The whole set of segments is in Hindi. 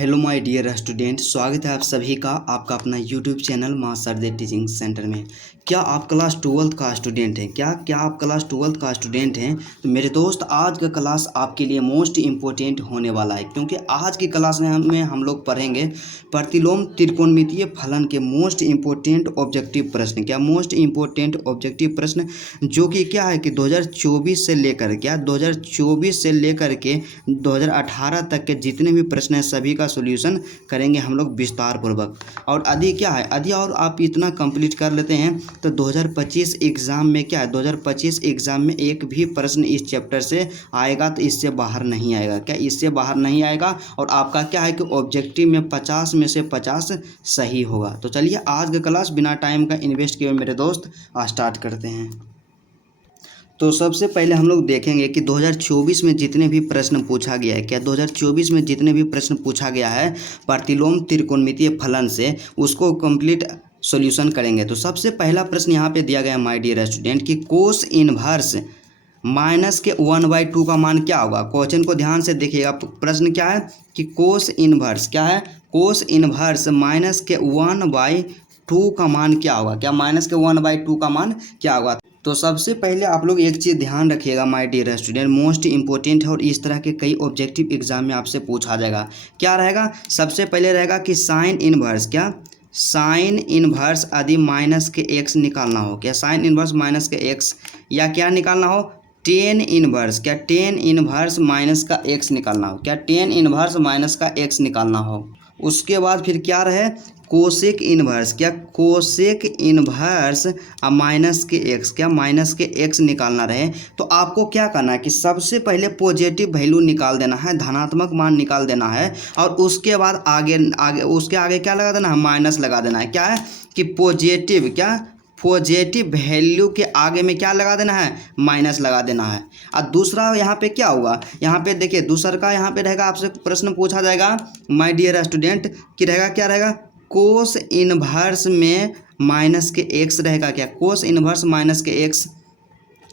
हेलो माय डियर स्टूडेंट, स्वागत है आप सभी का आपका अपना यूट्यूब चैनल मां सरदे टीचिंग सेंटर में। क्या आप क्लास 12th का स्टूडेंट हैं? क्या आप क्लास 12th का स्टूडेंट हैं? तो मेरे दोस्त, आज का क्लास आपके लिए मोस्ट इम्पोर्टेंट होने वाला है, क्योंकि आज की क्लास में हम लोग पढ़ेंगे प्रतिलोम त्रिकोणमितीय फलन के मोस्ट इम्पोर्टेंट ऑब्जेक्टिव प्रश्न। क्या मोस्ट इम्पोर्टेंट ऑब्जेक्टिव प्रश्न, जो कि क्या है कि 2024 से लेकर 2018 तक के जितने भी प्रश्न हैं सभी का सॉल्यूशन करेंगे हम लोग विस्तार पूर्वक। और यदि और आप इतना कंप्लीट कर लेते हैं तो 2025 एग्ज़ाम में क्या है, 2025 एग्ज़ाम में एक भी प्रश्न इस चैप्टर से आएगा तो इससे बाहर नहीं आएगा। क्या इससे बाहर नहीं आएगा? और आपका क्या है कि ऑब्जेक्टिव में 50 में से 50 सही होगा। तो चलिए आज का क्लास बिना टाइम का इन्वेस्ट किए मेरे दोस्त स्टार्ट करते हैं। तो सबसे पहले हम लोग देखेंगे कि 2024 में जितने भी प्रश्न पूछा गया है, क्या 2024 में जितने भी प्रश्न पूछा गया है प्रतिलोम त्रिकोणमितीय फलन से, उसको कंप्लीट सॉल्यूशन करेंगे। तो सबसे पहला प्रश्न यहाँ पे दिया गया है माय डियर स्टूडेंट कि कोस इनवर्स माइनस के 1/2 का मान क्या होगा। क्वेश्चन को ध्यान से देखिएगा। प्रश्न क्या है कि कोस इनवर्स क्या है, कोस इनवर्स माइनस के 1/2 का मान क्या होगा। क्या माइनस के 1/2 का मान क्या होगा। तो सबसे पहले आप लोग एक चीज़ ध्यान रखिएगा my dear student, most important है और इस तरह के कई ऑब्जेक्टिव एग्जाम में आपसे पूछा जाएगा। क्या रहेगा? सबसे पहले रहेगा कि साइन इनवर्स, क्या साइन इनवर्स यदि माइनस के एक्स निकालना हो, क्या साइन इनवर्स माइनस के एक्स, या क्या निकालना हो टेन इनवर्स, क्या टेन इनवर्स माइनस का एक्स निकालना हो, क्या टेन इनवर्स माइनस का एक्स निकालना हो। उसके बाद फिर क्या रहे कोसेक इनवर्स, क्या कोसेक इनवर्स माइनस के एक्स, क्या माइनस के एक्स निकालना रहे। तो आपको क्या करना है कि सबसे पहले पॉजिटिव वैल्यू निकाल देना है, धनात्मक मान निकाल देना है, और उसके बाद उसके आगे क्या लगा देना है, माइनस लगा देना है। क्या है कि पॉजिटिव वैल्यू के आगे में क्या लगा देना है, माइनस लगा देना है। और दूसरा यहाँ पे क्या होगा, यहाँ पे देखिए दूसरा का यहाँ पे रहेगा, आपसे प्रश्न पूछा जाएगा माय डियर स्टूडेंट कि रहेगा क्या रहेगा कोस इनवर्स में माइनस के एक्स रहेगा। क्या कोस इनवर्स माइनस के एक्स,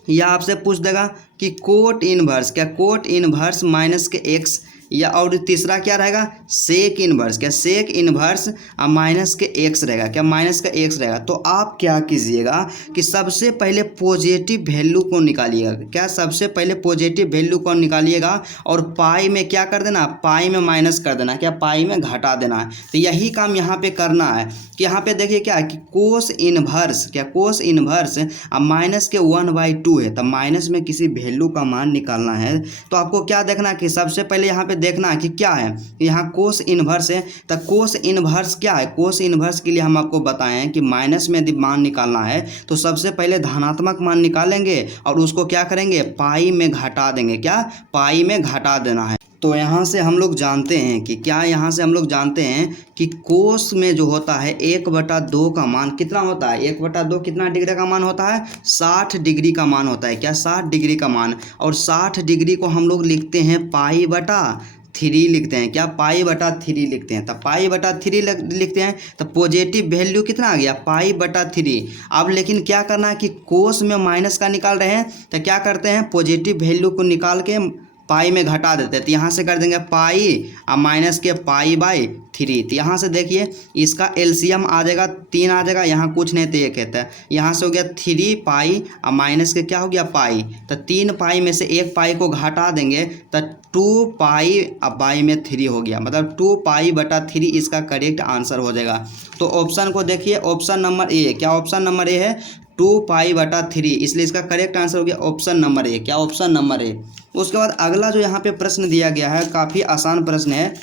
या आपसे पूछ देगा कि कोट इनवर्स, क्या कोट इनवर्स माइनस के एक्स, या और तीसरा क्या रहेगा सेक इनवर्स, क्या सेक इनवर्स माइनस के एक्स रहेगा, क्या माइनस का एक्स रहेगा। तो आप क्या कीजिएगा कि सबसे पहले पॉजिटिव वैल्यू को निकालिएगा, क्या सबसे पहले पॉजिटिव वैल्यू को निकालिएगा और पाई में क्या कर देना, पाई में माइनस कर देना, क्या पाई में घटा देना है। तो यही काम यहाँ पे करना है कि यहाँ पे देखिए क्या है कि कोस इनवर्स, क्या कोस इनवर्स माइनस के 1/2 है, तो माइनस में किसी वैल्यू का मान निकालना है। तो आपको क्या देखना है कि सबसे पहले यहाँ पे देखना है कि क्या है, यहाँ कोस इनवर्स है। तो कोस इनवर्स क्या है, कोस इनवर्स के लिए हम आपको बताएं कि माइनस में यदि मान निकालना है तो सबसे पहले धनात्मक मान निकालेंगे और उसको क्या करेंगे पाई में घटा देंगे, क्या पाई में घटा देना है। तो यहाँ से हम लोग जानते हैं कि क्या, यहाँ से हम लोग जानते हैं कि कोस में जो होता है 1/2 का मान कितना होता है, 1/2 कितना डिग्री का मान होता है, 60 डिग्री का मान होता है। क्या 60 डिग्री का मान, और 60 डिग्री को हम लोग लिखते हैं π/3 लिखते हैं, क्या π/3 लिखते हैं। तो π/3 लिखते हैं तो पॉजिटिव वैल्यू कितना आ गया π/3। अब लेकिन क्या करना है कि कोस में माइनस का निकाल रहे हैं तो क्या करते हैं पॉजिटिव वैल्यू को निकाल के पाई में घटा देते हैं। तो यहाँ से कर देंगे पाई और माइनस के π/3। तो यहाँ से देखिए इसका एलसीएम आ जाएगा 3 आ जाएगा, यहाँ कुछ नहीं तो 1 है। यहाँ से हो गया 3 पाई और माइनस के क्या हो गया पाई। तो 3 पाई में से 1 पाई को घटा देंगे तो 2 पाई अब बाई में 3 हो गया, मतलब 2 π/3 इसका करेक्ट आंसर हो जाएगा। तो ऑप्शन को देखिए, ऑप्शन नंबर ए, क्या ऑप्शन नंबर ए है 2 π/3, इसलिए इसका करेक्ट आंसर हो गया ऑप्शन नंबर ए, क्या ऑप्शन नंबर ए। उसके बाद अगला जो यहाँ पे प्रश्न दिया गया है काफ़ी आसान प्रश्न है।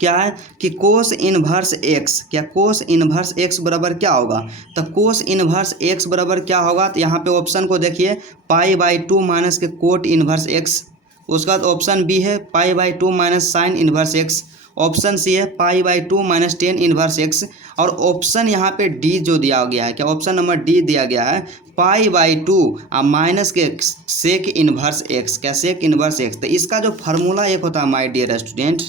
क्या है कि कोस इनवर्स एक्स, क्या कोस इनवर्स एक्स बराबर क्या होगा। तो कोस इनवर्स एक्स बराबर क्या होगा, तो यहाँ पे ऑप्शन को देखिए π/2 माइनस के कोट इनवर्स एक्स। उसके बाद ऑप्शन बी है π/2 minus sine inverse x. Option C है π/2 माइनस टेन इनवर्स एक्स। और ऑप्शन यहाँ पे डी जो दिया गया है, क्या ऑप्शन नंबर डी दिया गया है π/2 माइनस के सेक इनवर्स एक्स, क्या सेक इनवर्स एक्स। तो इसका जो फार्मूला एक होता है माय डियर स्टूडेंट,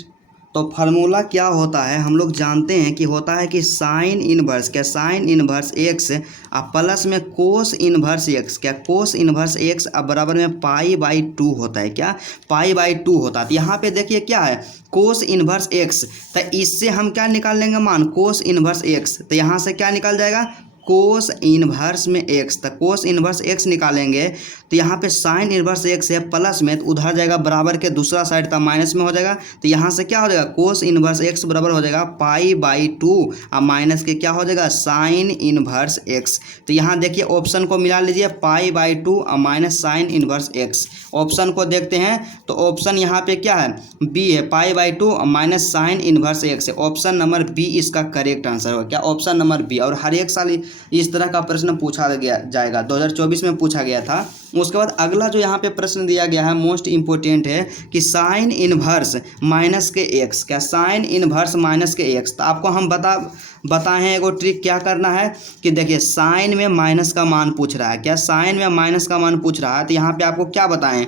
तो फार्मूला क्या होता है, हम लोग जानते हैं कि होता है कि साइन इनवर्स, क्या साइन इनवर्स एक्स अब प्लस में कोस इनवर्स एक्स, क्या कोस इनवर्स एक्स अब बराबर में पाई बाई 2 होता है, क्या पाई बाई 2 होता है। तो यहाँ पे देखिए क्या है कोस इनवर्स एक्स, तो इससे हम क्या निकाल लेंगे मान कोस इनवर्स एक्स, तो यहाँ से क्या निकल जाएगा कोस इनवर्स में एक्स, तो कोस इनवर्स एक्स निकालेंगे तो यहाँ पे साइन इनवर्स एक्स है प्लस में, तो उधर जाएगा बराबर के दूसरा साइड था माइनस में हो जाएगा, तो यहाँ से क्या हो जाएगा कोस इनवर्स एक्स बराबर हो जाएगा पाई बाई 2 और माइनस के क्या हो जाएगा साइन इनवर्स एक्स। तो यहाँ देखिए ऑप्शन को मिला लीजिए पाई बाई 2 और minus sine inverse x. Option को देखते हैं तो ऑप्शन यहाँ पे क्या है बी है, पाई बाई 2 और माइनस साइन इनवर्स एक्स है। ऑप्शन नंबर बी इसका करेक्ट आंसर होगा, क्या ऑप्शन नंबर बी। और हर एक साल इस तरह का प्रश्न पूछा गया जाएगा, 2024 में पूछा गया था। उसके बाद अगला जो यहाँ पे प्रश्न दिया गया है मोस्ट इंपॉर्टेंट है कि साइन इनवर्स माइनस के एक्स, क्या साइन इनवर्स माइनस के एक्स। तो आपको हम बताए हैं एगो ट्रिक क्या करना है कि देखिए साइन में माइनस का मान पूछ रहा है, क्या साइन में माइनस का मान पूछ रहा है, तो यहाँ पे आपको क्या बताएं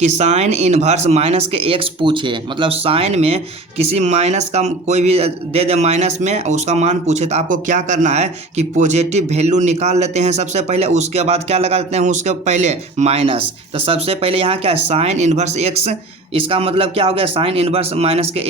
कि साइन इनवर्स माइनस के एक्स पूछे, मतलब साइन में किसी माइनस का कोई भी दे दे माइनस में उसका मान पूछे, तो आपको क्या करना है कि पॉजिटिव वैल्यू निकाल लेते हैं सबसे पहले, उसके बाद क्या लगा देते हैं उसके पहले माइनस। तो सबसे पहले यहाँ क्या है साइन इनवर्स एक्स, इसका मतलब क्या हो गया साइन इनवर्स माइनस के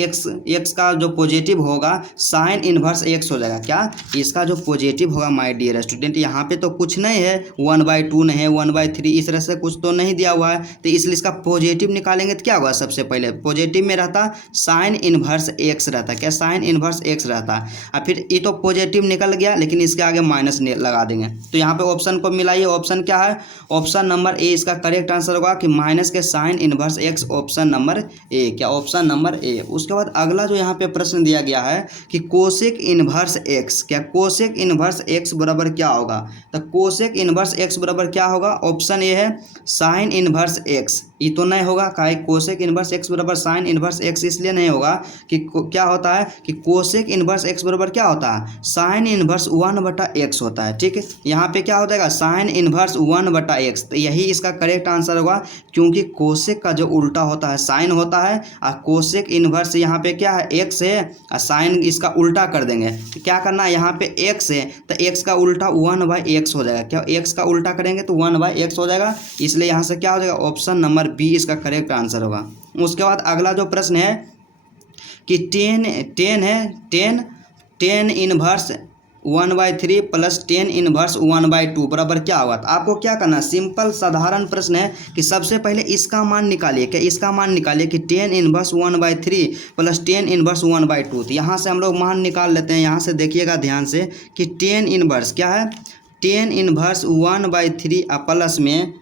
एक्स का जो पॉजिटिव होगा साइन इनवर्स एक्स हो जाएगा, क्या इसका जो पॉजिटिव होगा माय डियर स्टूडेंट। यहाँ पे तो कुछ नहीं है 1/2 नहीं है 1/3 इस तरह से कुछ तो नहीं दिया हुआ है, तो इसलिए इसका पॉजिटिव निकालेंगे तो क्या होगा सबसे पहले पॉजिटिव में रहता साइन इनवर्स एक्स रहता, क्या साइन इनवर्स एक्स रहता। और फिर ये तो पॉजिटिव निकल गया लेकिन इसके आगे माइनस लगा देंगे, तो यहाँ पे ऑप्शन को मिलाइए। ऑप्शन क्या है ऑप्शन नंबर ए इसका करेक्ट आंसर होगा कि माइनस के sign inverse x, option number ए, क्या ऑप्शन नंबर ए। उसके बाद अगला जो यहाँ पे प्रश्न दिया गया है कि कोसेक इनवर्स एक्स, क्या कोसेक इनवर्स एक्स बराबर क्या होगा। तो कोसेक इनवर्स एक्स बराबर क्या होगा, ऑप्शन ए है साइन इनवर्स एक्स, ये तो नहीं होगा काहे कोसेक इनवर्स एक्स बराबर साइन इनवर्स एक्स इसलिए नहीं होगा कि क्या होता है कि कोसेक इनवर्स एक्स बराबर क्या होता है साइन इनवर्स 1/x होता है, ठीक है। यहाँ पे क्या हो जाएगा साइन इनवर्स 1/x, तो यही इसका करेक्ट आंसर होगा क्योंकि कोसेक का जो उल्टा होता है साइन होता है और कोसेक इनवर्स यहाँ पे क्या है एक्स है और साइन इसका उल्टा कर देंगे, तो क्या करना है यहाँ पे एक्स है तो एक्स का उल्टा 1/x हो जाएगा, क्या एक्स का उल्टा करेंगे तो 1/x हो जाएगा, इसलिए यहाँ से क्या हो जाएगा ऑप्शन नंबर बी इसका करेक्ट आंसर होगा। उसके बाद अगला जो प्रश्न है कि टेन इनवर्स 1/3 प्लस 10 इनवर्स 1/2 बराबर क्या होगा। तो आपको क्या करना है सिंपल साधारण प्रश्न है कि सबसे पहले इसका मान निकालिए, क्या इसका मान निकालिए कि 10 इनवर्स 1/3 प्लस 10 इनवर्स 1/2। तो यहाँ से हम लोग मान निकाल लेते हैं, यहाँ से देखिएगा ध्यान से कि 10 इनवर्स क्या है 10 इनवर्स 1/3 प्लस में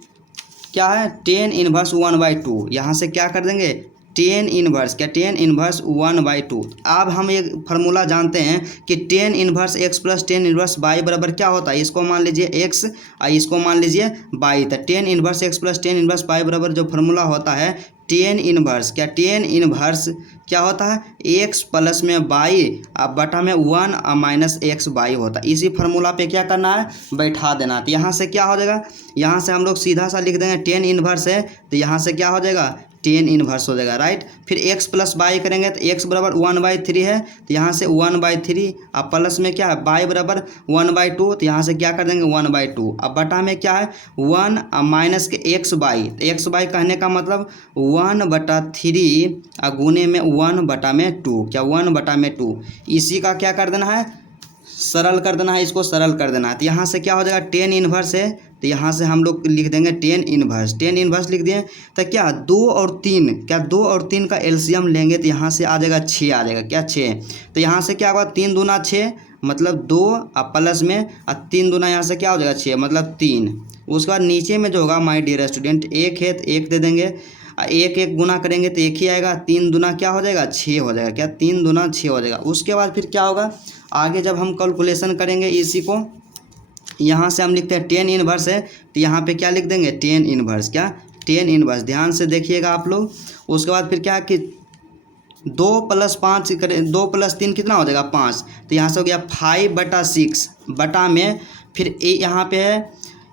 क्या है 10 इनवर्स 1/2, यहाँ से क्या कर देंगे 10 इनवर्स, क्या 10 इनवर्स 1/2। अब हम एक फार्मूला जानते हैं कि 10 inverse x plus 10 inverse y बराबर क्या होता है, इसको मान लीजिए x और इसको मान लीजिए y। तो 10 inverse x plus 10 inverse y बराबर जो फार्मूला होता है 10 इनवर्स, क्या 10 इनवर्स क्या होता है x प्लस में y अब बटा में 1 और माइनस एक्स वाई होता है। इसी फार्मूला पे क्या करना है बैठा देना, तो यहाँ से क्या हो जाएगा यहाँ से हम लोग सीधा सा लिख देंगे 10 इनवर्स है तो यहाँ से क्या हो जाएगा 10 इनवर्स हो जाएगा, राइट। फिर x प्लस वाई करेंगे तो x बराबर 1/3 है तो यहाँ से 1/3 अब प्लस में क्या है y बराबर 1/2 तो यहाँ से क्या कर देंगे 1/2 अब बटा में क्या है 1 और माइनस के एक्स वाई, तो एक्स वाई कहने का मतलब 1/3 और गुने में 1/2, क्या 1/2 इसी का क्या कर देना है सरल कर देना है, इसको सरल कर देना है। तो यहाँ से क्या हो जाएगा 10 इनवर्स है तो यहाँ से हम लोग लिख देंगे 10 इनवर्स लिख दिए। तो क्या 2 और 3, क्या 2 और 3 का एलसीएम लेंगे तो यहाँ से आ जाएगा 6 आ जाएगा, क्या 6। तो यहाँ से क्या होगा 3 दूना 6 मतलब 2 और प्लस में और 3 दूना यहाँ से क्या हो जाएगा 6 मतलब 3। उसके बाद नीचे में जो होगा माय डियर स्टूडेंट 1 है तो 1 दे देंगे, 1 गुना करेंगे तो 1 ही आएगा, 3 दूना क्या हो जाएगा 6 हो जाएगा, क्या 3 दूना 6 हो जाएगा। उसके बाद फिर क्या होगा आगे जब हम कैलकुलेशन करेंगे इसी को यहाँ से हम लिखते हैं 10 इनवर्स है तो यहाँ पे क्या लिख देंगे 10 इनवर्स, क्या 10 इनवर्स। ध्यान से देखिएगा आप लोग। उसके बाद फिर क्या कि 2 + 5 करें 2 + 3 कितना हो जाएगा 5, तो यहाँ से हो गया 5/6 बटा में फिर यहाँ पे है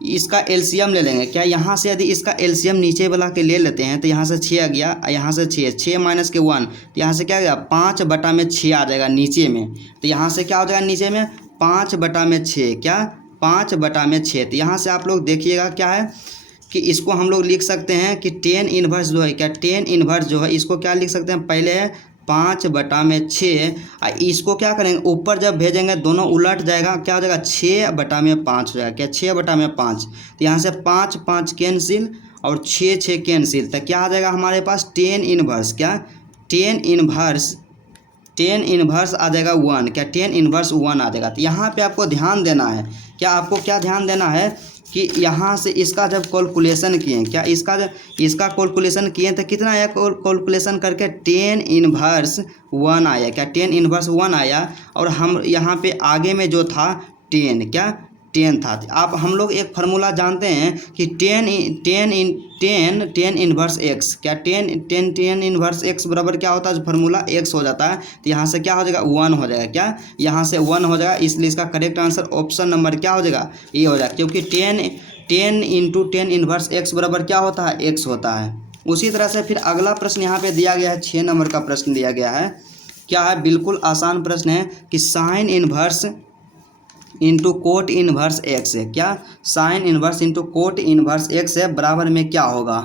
इसका एलसीएम ले लेंगे। क्या यहाँ से यदि इसका एलसीएम नीचे वाला के ले लेते हैं तो यहाँ से 6 आ गया, यहाँ से 6 माइनस के 1 तो यहाँ से क्या आ गया 5/6 आ जाएगा नीचे में। तो यहाँ से क्या हो जाएगा नीचे में 5/6, क्या 5/6। तो यहाँ से आप लोग देखिएगा क्या है कि इसको हम लोग लिख सकते हैं कि टेन इनवर्स जो है, क्या टेन इनवर्स जो है इसको क्या लिख सकते हैं, पहले है 5/6 इसको क्या करेंगे ऊपर जब भेजेंगे दोनों उलट जाएगा, क्या हो जाएगा 6/5 हो जाएगा, क्या 6/5। तो यहाँ से 5 5 कैंसिल और 6 6 कैंसिल, तो क्या आ जाएगा हमारे पास टेन इनवर्स, क्या टेन इनवर्स आ जाएगा 1, क्या टेन इनवर्स 1 आ जाएगा। तो यहाँ पे आपको ध्यान देना है, क्या आपको क्या ध्यान देना है कि यहाँ से इसका जब कैलकुलेशन किए, क्या इसका कैलकुलेशन किए तो कितना आया कैलकुलेशन करके 10 इनवर्स 1 आया, क्या 10 इनवर्स 1 आया। और हम यहाँ पे आगे में जो था 10, क्या 10 था। आप हम लोग एक फार्मूला जानते हैं कि 10 इनवर्स एक्स, क्या 10 इनवर्स एक्स बराबर क्या होता है, फार्मूला एक्स हो जाता है। तो यहाँ से क्या हो जाएगा 1 हो जाएगा, क्या यहाँ से 1 हो जाएगा। इसलिए इसका करेक्ट आंसर ऑप्शन नंबर क्या हो जाएगा, ये हो जाएगा, क्योंकि 10 इंटू 10 इनवर्स एक्स बराबर क्या होता है, एक्स होता है। उसी तरह से फिर अगला प्रश्न यहाँ पे दिया गया है, 6 नंबर का प्रश्न दिया गया है। क्या है, बिल्कुल आसान प्रश्न है कि sine inverse into cot inverse x है, क्या sine inverse into cot inverse x है बराबर में क्या होगा।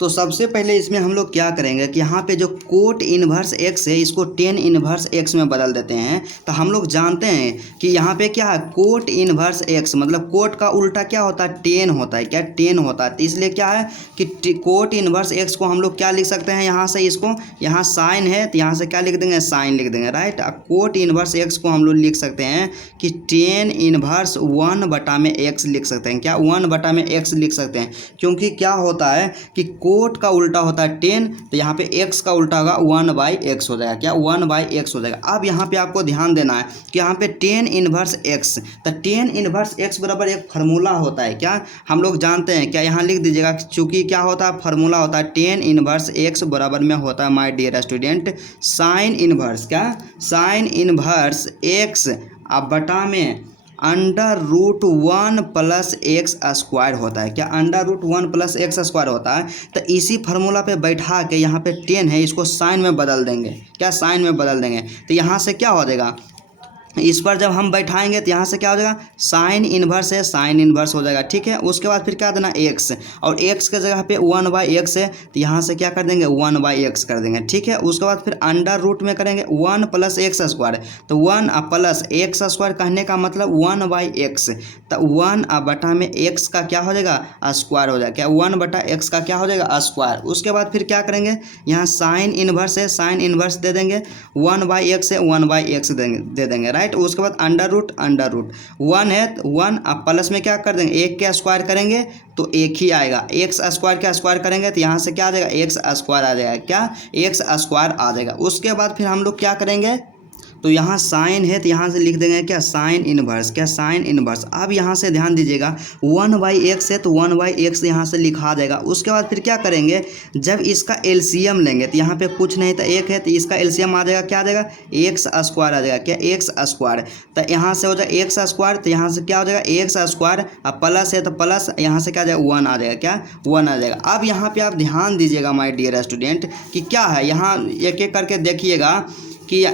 तो सबसे पहले इसमें हम लोग क्या करेंगे कि यहाँ पे जो कोट इनवर्स एक्स है इसको 10 इनवर्स एक्स में बदल देते हैं। तो हम लोग जानते हैं कि यहाँ पे क्या है कोट इनवर्स एक्स, मतलब कोट का उल्टा क्या होता है 10 होता है, क्या 10 होता है। तो इसलिए क्या है कि कोट इनवर्स एक्स को हम लोग क्या लिख सकते हैं, यहाँ से इसको, यहाँ साइन है तो यहाँ से क्या लिख देंगे, साइन लिख देंगे, राइट। कोट इनवर्स एक्स को हम लोग लिख सकते हैं कि 10 इनवर्स 1/x लिख सकते हैं, क्या 1/x लिख सकते हैं। क्योंकि क्या होता है कि कोट का उल्टा होता है 10, तो यहाँ पे x का उल्टा होगा 1/x हो जाएगा, क्या 1/x हो जाएगा। अब यहाँ पे आपको ध्यान देना है कि यहाँ पे 10 इनवर्स x, तो 10 इनवर्स x बराबर एक फार्मूला होता है, क्या हम लोग जानते हैं, क्या यहाँ लिख दीजिएगा, चूंकि क्या होता है फार्मूला होता है 10 इनवर्स x बराबर में होता है my dear student sine inverse, क्या साइन इनवर्स x अब बटा में √1 प्लस एक्स स्क्वायर होता है, क्या √1 प्लस एक्स स्क्वायर होता है। तो इसी फार्मूला पे बैठा के यहाँ पे 10 है इसको साइन में बदल देंगे, क्या साइन में बदल देंगे। तो यहाँ से क्या हो जाएगा, इस पर जब हम बैठाएंगे तो यहाँ से क्या हो जाएगा साइन इन्वर्स है, साइन इन्वर्स हो जाएगा, ठीक है। उसके बाद फिर क्या देना x, और x के जगह पे 1/x है तो यहाँ से क्या कर देंगे 1/x कर देंगे, ठीक है। उसके बाद फिर अंडर रूट में करेंगे 1 प्लस एक्स स्क्वायर, तो 1 प्लस एक्स स्क्वायर कहने का मतलब 1/x, तो 1/बटा में x का क्या हो जाएगा स्क्वायर हो जाएगा, क्या 1/x का क्या हो जाएगा स्क्वायर। उसके बाद फिर क्या करेंगे, यहाँ साइन इन्वर्स है, साइन इन्वर्स दे देंगे, 1/x है 1/x दे देंगे, राइट। उसके बाद अंडर रूट 1 है तो 1 अब प्लस में क्या कर देंगे एक के स्क्वायर करेंगे तो एक ही आएगा, एक्स स्क्वायर का स्क्वायर करेंगे तो यहाँ से क्या आ जाएगा एक्स स्क्वायर आ जाएगा, क्या एक्स स्क्वायर आ जाएगा। उसके बाद फिर हम लोग क्या करेंगे, तो यहाँ साइन है तो यहाँ से लिख देंगे क्या साइन इनवर्स, क्या साइन इनवर्स। अब यहाँ से ध्यान दीजिएगा 1/x है तो 1/x यहाँ से लिखा जाएगा। उसके बाद फिर क्या करेंगे, जब इसका एलसीएम लेंगे तो यहाँ पे कुछ नहीं तो एक है तो इसका एलसीएम आ जाएगा, क्या आ जाएगा एक्स स्क्वायर आ जाएगा, क्या एक्स स्क्वायर। तो यहाँ से हो जाएगा एक्स स्क्वायर, तो यहाँ से क्या हो जाएगा एक्स स्क्वायर, अब प्लस है तो प्लस यहाँ से क्या आ जाएगा 1 आ जाएगा, क्या 1 आ जाएगा। अब यहाँ पे आप ध्यान दीजिएगा माय डियर स्टूडेंट कि क्या है, यहाँ एक एक करके देखिएगा कि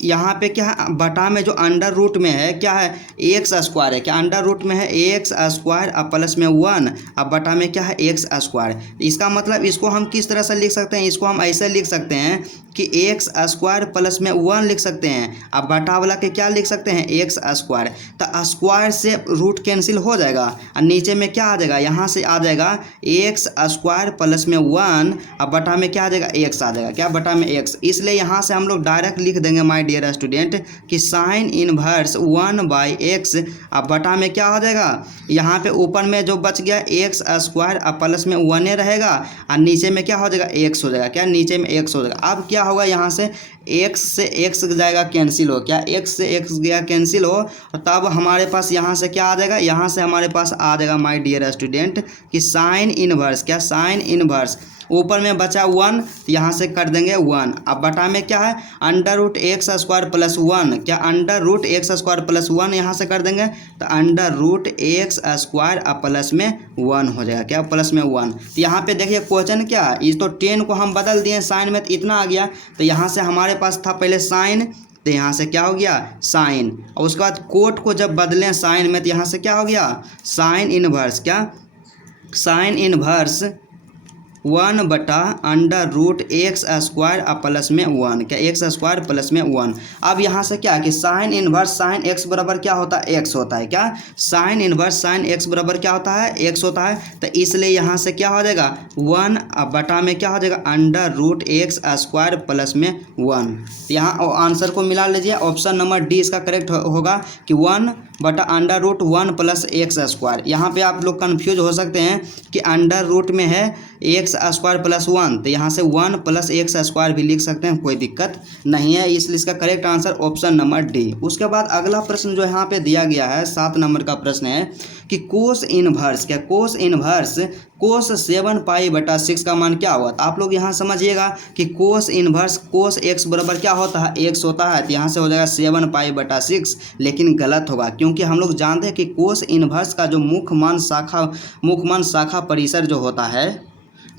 यहाँ पे क्या है बटा में जो अंडर रूट में है क्या है एक्स स्क्वायर है, क्या अंडर रूट में है एक्स स्क्वायर अब प्लस में 1 अब बटा में क्या है एक्स स्क्वायर। इसका मतलब इसको हम किस तरह से लिख सकते हैं, इसको हम ऐसे लिख सकते हैं कि एक्स स्क्वायर प्लस में 1 लिख सकते हैं, अब बटा वाला के क्या लिख सकते हैं एक्स स्क्वायर। तो स्क्वायर से रूट कैंसिल हो जाएगा और नीचे में क्या आ जाएगा, यहाँ से आ जाएगा एक्स स्क्वायर प्लस में 1 अब बटा में क्या आ जाएगा एक्स आ जाएगा, क्या बटा में एक्स। इसलिए यहाँ से हम लोग डायरेक्ट लिख देंगे माय डियर स्टूडेंट कि साइन इनवर्स 1/x अब बटा में क्या हो जाएगा, यहाँ पे ऊपर में जो बच गया एक्स स्क्वायर अब प्लस में 1 रहेगा और नीचे में क्या हो जाएगा एक्स हो जाएगा, क्या नीचे में एक्स हो जाएगा। अब क्या होगा, यहाँ से x से x जाएगा कैंसिल हो, क्या x से x गया कैंसिल हो, तब हमारे पास यहाँ से क्या आ जाएगा, यहाँ से हमारे पास आ जाएगा माय डियर स्टूडेंट कि साइन इनवर्स, क्या साइन इनवर्स ऊपर में बचा 1, तो यहाँ से कर देंगे 1। अब बटा में क्या है, under root x square plus 1, क्या under root x square plus 1 यहाँ से कर देंगे, तो अंडर रूट एक्स स्क्वायर अब प्लस में 1 हो जाएगा, क्या प्लस में 1। तो यहाँ पे देखिए क्वेश्चन क्या है, इस तो 10 को हम बदल दिए साइन में, तो इतना आ गया। तो यहाँ से हमारे पास था पहले साइन, तो यहाँ से क्या हो गया साइन, और उसके बाद कोट को जब बदलें साइन में, तो यहाँ से क्या हो गया साइन इनवर्स, क्या साइन इनवर्स 1 बटा अंडर रूट एक्स स्क्वायर अब प्लस में 1, क्या एक्स स्क्वायर प्लस में 1। अब यहाँ से क्या है कि साइन इनवर्स साइन एक्स बराबर क्या होता है, एक्स होता है, क्या साइन इनवर्स साइन एक्स बराबर क्या होता है, एक्स होता है। तो इसलिए यहाँ से क्या हो जाएगा 1 अब बटा में क्या हो जाएगा under root x square plus में 1। यहाँ आंसर को मिला लीजिए, ऑप्शन नंबर डी इसका करेक्ट होगा कि 1 बटा under root 1 plus x square. यहाँ पे आप लोग कन्फ्यूज हो सकते हैं कि अंडर रूट में है एक्स स्क्वायर प्लस 1, तो यहाँ से 1 प्लस एक्स स्क्वायर भी लिख सकते हैं, कोई दिक्कत नहीं है, इसलिए इसका correct answer option number D. उसके बाद अगला प्रश्न जो यहाँ पे दिया गया है 7 नंबर का प्रश्न है कि कोस इनवर्स, क्या कोस इनवर्स कोस 7 पाई बटा 6 का मान क्या होगा। तो आप लोग यहाँ समझिएगा कि कोस इनवर्स कोस एक्स बराबर क्या होता है, एक्स होता है, तो यहाँ से हो जाएगा 7 पाई बटा 6, लेकिन गलत होगा क्योंकि हम लोग जानते हैं कि कोस इनवर्स का जो मुख्य मान शाखा परिसर जो होता है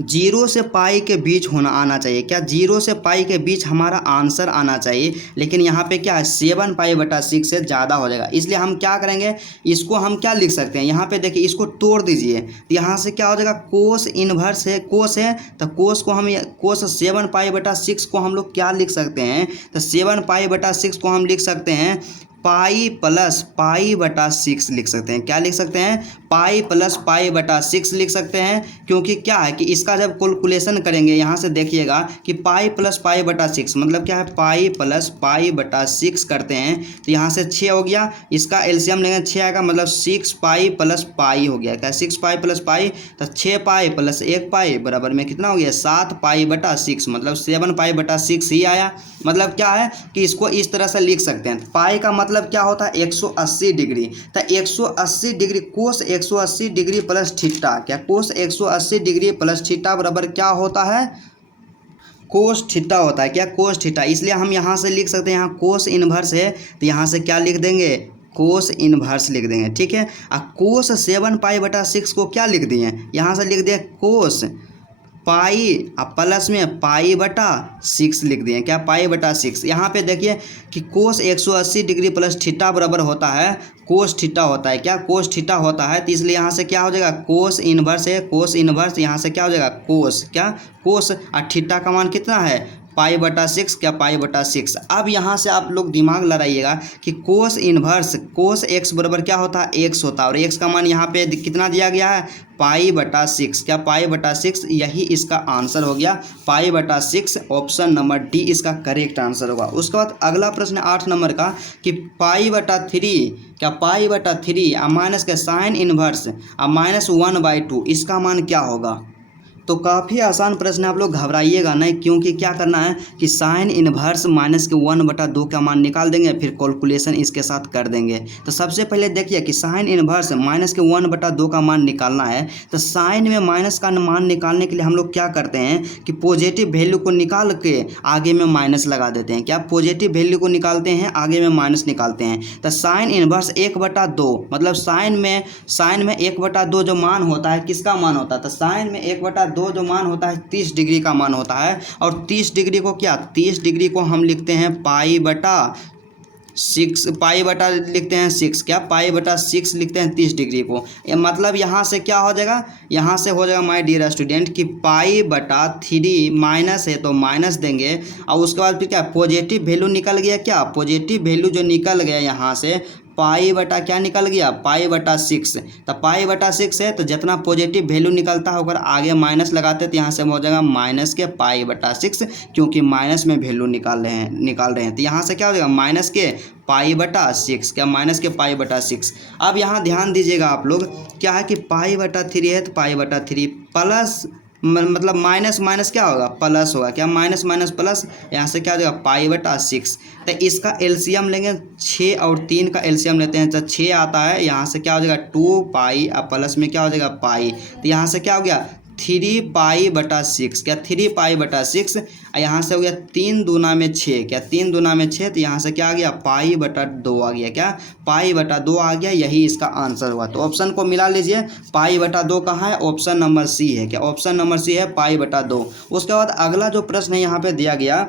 0 से पाई के बीच आना चाहिए, क्या 0 से पाई के बीच हमारा आंसर आना चाहिए, लेकिन यहाँ पे क्या है 7 पाई बटा 6 से ज़्यादा हो जाएगा। इसलिए हम क्या करेंगे, इसको हम क्या लिख सकते हैं, यहाँ पे देखिए इसको तोड़ दीजिए, तो यहाँ से क्या हो जाएगा कोस इनवर्स है, कोस है, तो कोस को हम कोस 7 पाई बटा 6 को हम लोग क्या लिख सकते हैं, तो 7 पाई बटा 6 को हम लिख सकते हैं पाई प्लस पाई बटा 6 लिख सकते हैं, क्या लिख सकते हैं पाई प्लस पाई बटा 6 लिख सकते हैं, क्योंकि क्या है कि इसका जब कैलकुलेशन करेंगे यहाँ से देखिएगा कि पाई प्लस पाई बटा 6 मतलब क्या है पाई प्लस पाई बटा 6 करते हैं, तो यहाँ से 6 हो गया, इसका एलसीएम लेंगे 6 आएगा, मतलब 6 पाई प्लस पाई हो गया, क्या 6 पाई प्लस पाई, तो 6 पाई प्लस 1 पाई बराबर में कितना हो गया 7 पाई बटा 6, मतलब 7 पाई बटा 6 ही आया। मतलब क्या है कि इसको इस तरह से लिख सकते हैं, पाई का मतलब क्या होता है 180 डिग्री, तो 180 डिग्री कोस 180 डिग्री प्लस थीटा, क्या कोस 180 डिग्री प्लस थीटा बराबर क्या होता है कोस थीटा होता है, क्या कोस थीटा। इसलिए हम यहाँ से लिख सकते हैं, यहाँ कोस इनवर्स है तो यहाँ से क्या लिख देंगे कोस इनवर्स लिख देंगे, ठीक है। कोस 7 पाई बटा 6 को क्या लिख दिए, यहाँ से लिख दिए कोस पाई अब प्लस में पाई बटा 6 लिख दिए, क्या पाई बटा 6। यहाँ पे देखिए कि कोस 180 डिग्री प्लस थीटा बराबर होता है कोस थीटा होता है, क्या कोस थीटा होता है, तो इसलिए यहाँ से क्या हो जाएगा कोस इनवर्स है, कोस इनवर्स यहाँ से क्या हो जाएगा कोस, क्या कोस, और थीटा का मान कितना है पाई बटा 6, क्या पाई बटा 6। अब यहाँ से आप लोग दिमाग लड़ाइएगा कि कोस इनवर्स कोस एक्स बराबर क्या होता है एक्स होता है, और एक्स का मान यहाँ पे कितना दिया गया है पाई बटा 6, क्या पाई बटा 6, यही इसका आंसर हो गया पाई बटा 6, ऑप्शन नंबर डी इसका करेक्ट आंसर होगा। उसके बाद अगला प्रश्न 8 नंबर का कि पाई बटा 3, क्या पाई बटा 3 अब माइनस के साइन इनवर्स अब -1/2 इसका मान क्या होगा। तो काफ़ी आसान प्रश्न है, आप लोग घबराइएगा नहीं, क्योंकि क्या करना है कि साइन इनवर्स माइनस के 1/2 का मान निकाल देंगे, फिर कैलकुलेशन इसके साथ कर देंगे। तो सबसे पहले देखिए कि साइन इनवर्स माइनस के 1/2 का मान निकालना है, तो साइन में माइनस का मान निकालने के लिए हम लोग क्या करते हैं कि पॉजिटिव वैल्यू को निकाल के आगे में माइनस लगा देते हैं, क्या पॉजिटिव वैल्यू को निकालते हैं आगे में माइनस निकालते हैं। तो साइन इनवर्स 1/2 मतलब साइन में 1/2 जो मान होता है किसका मान होता है, तो साइन में 1/2 जो मान होता है 30 डिग्री का मान होता है, और 30 डिग्री को क्या 30 डिग्री को हम लिखते हैं पाई बटा 6, पाई बटा लिखते हैं 6, क्या पाई बटा 6 लिखते हैं 30 डिग्री को। मतलब यहाँ से क्या हो जाएगा, यहाँ से हो जाएगा माय डियर स्टूडेंट कि पाई बटा 3 माइनस है तो माइनस देंगे, और उसके बाद फिर क्या पॉजिटिव वैल्यू निकल गया, क्या पॉजिटिव वैल्यू जो निकल गया यहाँ से पाई बटा क्या निकल गया पाई बटा 6, तो पाई बटा 6 है तो जितना पॉजिटिव वैल्यू निकलता है अगर आगे माइनस लगाते तो यहाँ से हो जाएगा माइनस के पाई बटा 6, क्योंकि माइनस में वैल्यू निकाल रहे हैं तो यहाँ से क्या हो जाएगा माइनस के पाई बटा 6, क्या माइनस के पाई बटा 6। अब यहाँ ध्यान दीजिएगा आप लोग, क्या है कि पाई बटा 3 है तो पाई बटा 3 प्लस मतलब माइनस माइनस क्या होगा प्लस होगा, क्या माइनस माइनस प्लस, यहाँ से क्या हो जाएगा पाई बटा 6। तो इसका एलसीएम लेंगे 6 और 3 का एलसीएम लेते हैं तो 6 आता है, यहाँ से क्या हो जाएगा 2 पाई और प्लस में क्या हो जाएगा पाई, तो यहाँ से क्या हो गया 3π/6, क्या 3π/6, यहाँ से हो गया 3 दूना में 6, क्या 3 दूना में 6, तो यहाँ से क्या आ गया π/2 आ गया, क्या π/2 आ गया, यही इसका आंसर हुआ। तो ऑप्शन को मिला लीजिए, π/2 कहाँ है, ऑप्शन नंबर सी है, क्या ऑप्शन नंबर सी है π/2। उसके बाद अगला जो प्रश्न है यहाँ पे दिया गया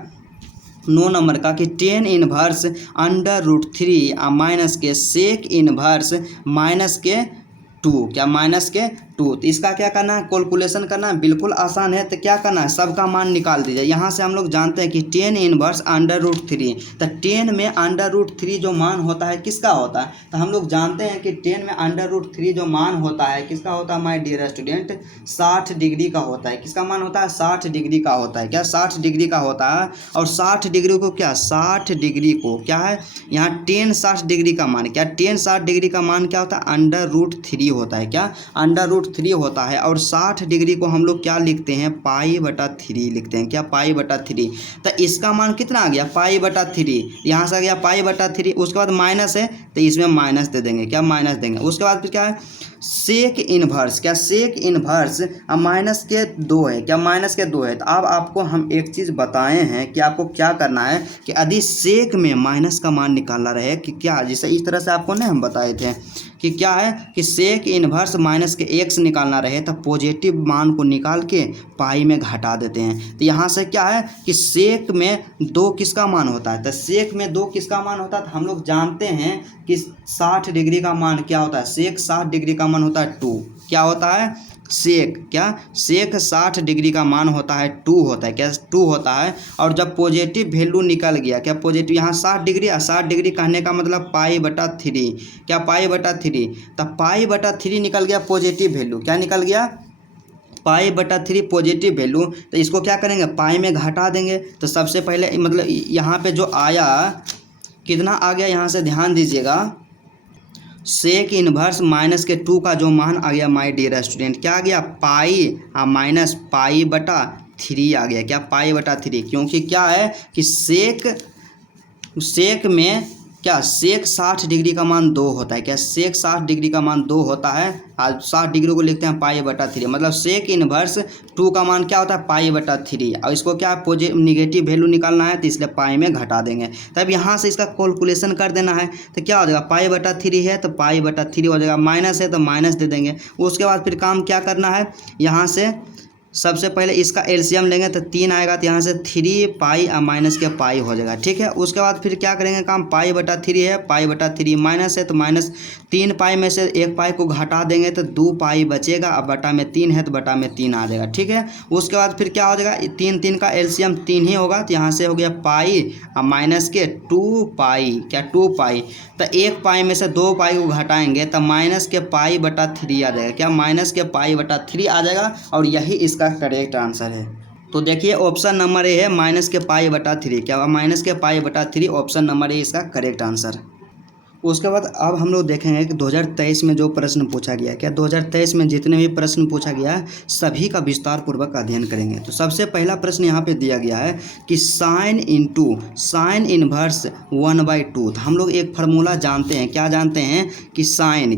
9 नंबर का कि tan इनवर्स √3 माइनस के सेक इनवर्स -2, क्या -2, तो इसका क्या करना है, कैलकुलेशन करना है, बिल्कुल आसान है। तो क्या करना है, सबका मान निकाल दीजिए। यहाँ से हम लोग जानते हैं कि tan इनवर्स √3, तो tan में √3 जो मान होता है किसका होता है, तो हम लोग जानते हैं कि tan में √3 जो मान होता है किसका होता है माय डियर स्टूडेंट, 60 डिग्री का होता है। किसका मान होता है, 60 डिग्री का होता है, क्या 60 डिग्री का होता है। और 60 डिग्री को क्या, 60 डिग्री को क्या है, यहाँ tan 60 डिग्री का मान, क्या tan 60 डिग्री का मान क्या होता है, √3 होता है, क्या √3 होता है। और 60 डिग्री को हम लोग क्या लिखते हैं, π/3 लिखते हैं, क्या π/3। तो इसका मान कितना आ गया, π/3, यहाँ से आ गया π/3। उसके बाद माइनस है तो इसमें माइनस दे देंगे, क्या माइनस देंगे। उसके बाद फिर क्या है, सेक इनवर्स, क्या सेक इनवर्स -2 है, क्या -2 है। तो अब आपको हम एक चीज़ बताए हैं कि आपको क्या करना है कि यदि सेक में माइनस का मान निकालना रहे कि क्या, जैसे इस तरह से आपको ना हम बताए थे कि क्या है कि सेक इनवर्स -x निकालना रहे तो पॉजिटिव मान को निकाल के पाई में घटा देते हैं। तो यहाँ से क्या है कि सेक में 2 किसका मान होता है, तो सेक में 2 किसका मान होता है, तो हम लोग जानते हैं कि 60 डिग्री का मान क्या होता है, सेक 60 डिग्री का मान होता है 2, क्या होता है सेक, क्या सेक 60 डिग्री का मान होता है 2 होता है, क्या 2 होता है। और जब पॉजिटिव वैल्यू निकल गया, क्या पॉजिटिव, यहाँ 60 डिग्री, 60 डिग्री कहने का मतलब π/3, क्या π/3, तब π/3 निकल गया पॉजिटिव वैल्यू, क्या निकल गया π/3 पॉजिटिव वैल्यू। तो इसको क्या करेंगे, पाई में घटा देंगे। तो सबसे पहले मतलब यहाँ पे जो आया कितना आ गया, यहाँ से ध्यान दीजिएगा, सेक इनवर्स -2 का जो मान आ गया माय डियर स्टूडेंट, क्या आ गया π/3 आ गया, क्या π/3, क्योंकि क्या है कि सेक में क्या सेक 60 डिग्री का मान 2 होता है, क्या सेक 60 डिग्री का मान 2 होता है। आज 60 डिग्री को लिखते हैं π/3, मतलब सेक इनवर्स 2 का मान क्या होता है π/3। और इसको क्या निगेटिव वैल्यू निकालना है तो इसलिए पाई में घटा देंगे। तब यहाँ से इसका कैलकुलेशन कर देना है। तो क्या हो जाएगा, π/3 है तो π/3 हो जाएगा, माइनस है तो माइनस दे देंगे। उसके बाद फिर काम क्या करना है, यहाँ से सबसे पहले इसका एलसीएम लेंगे तो 3 आएगा, तो यहाँ से 3π -π हो जाएगा, ठीक है। उसके बाद फिर क्या करेंगे काम, π/3 है, π/3 माइनस है तो माइनस 3π में से 1π को घटा देंगे तो 2π बचेगा। अब बटा में 3 है तो बटा में 3 आ जाएगा, ठीक है। उसके बाद फिर क्या हो जाएगा, 3 का एलसीएम 3 ही होगा, तो यहाँ से हो गया पाई -2π, क्या 2π। तो 1π में से 2π को घटाएंगे तो -π/3 आ जाएगा, क्या -π/3 आ जाएगा। और यही इसका करेक्ट आंसर है। तो देखिए ऑप्शन नंबर ए है -π/3, क्या -π/3 ऑप्शन नंबर ए इसका करेक्ट आंसर। उसके बाद अब हम लोग देखेंगे कि 2023 में जो प्रश्न पूछा गया, क्या 2023 में जितने भी प्रश्न पूछा गया है सभी का विस्तार पूर्वक अध्ययन करेंगे। तो सबसे पहला प्रश्न यहाँ पे दिया गया है कि साइन इनवर्स 1/2। तो हम लोग एक फार्मूला जानते हैं, क्या जानते हैं कि साइन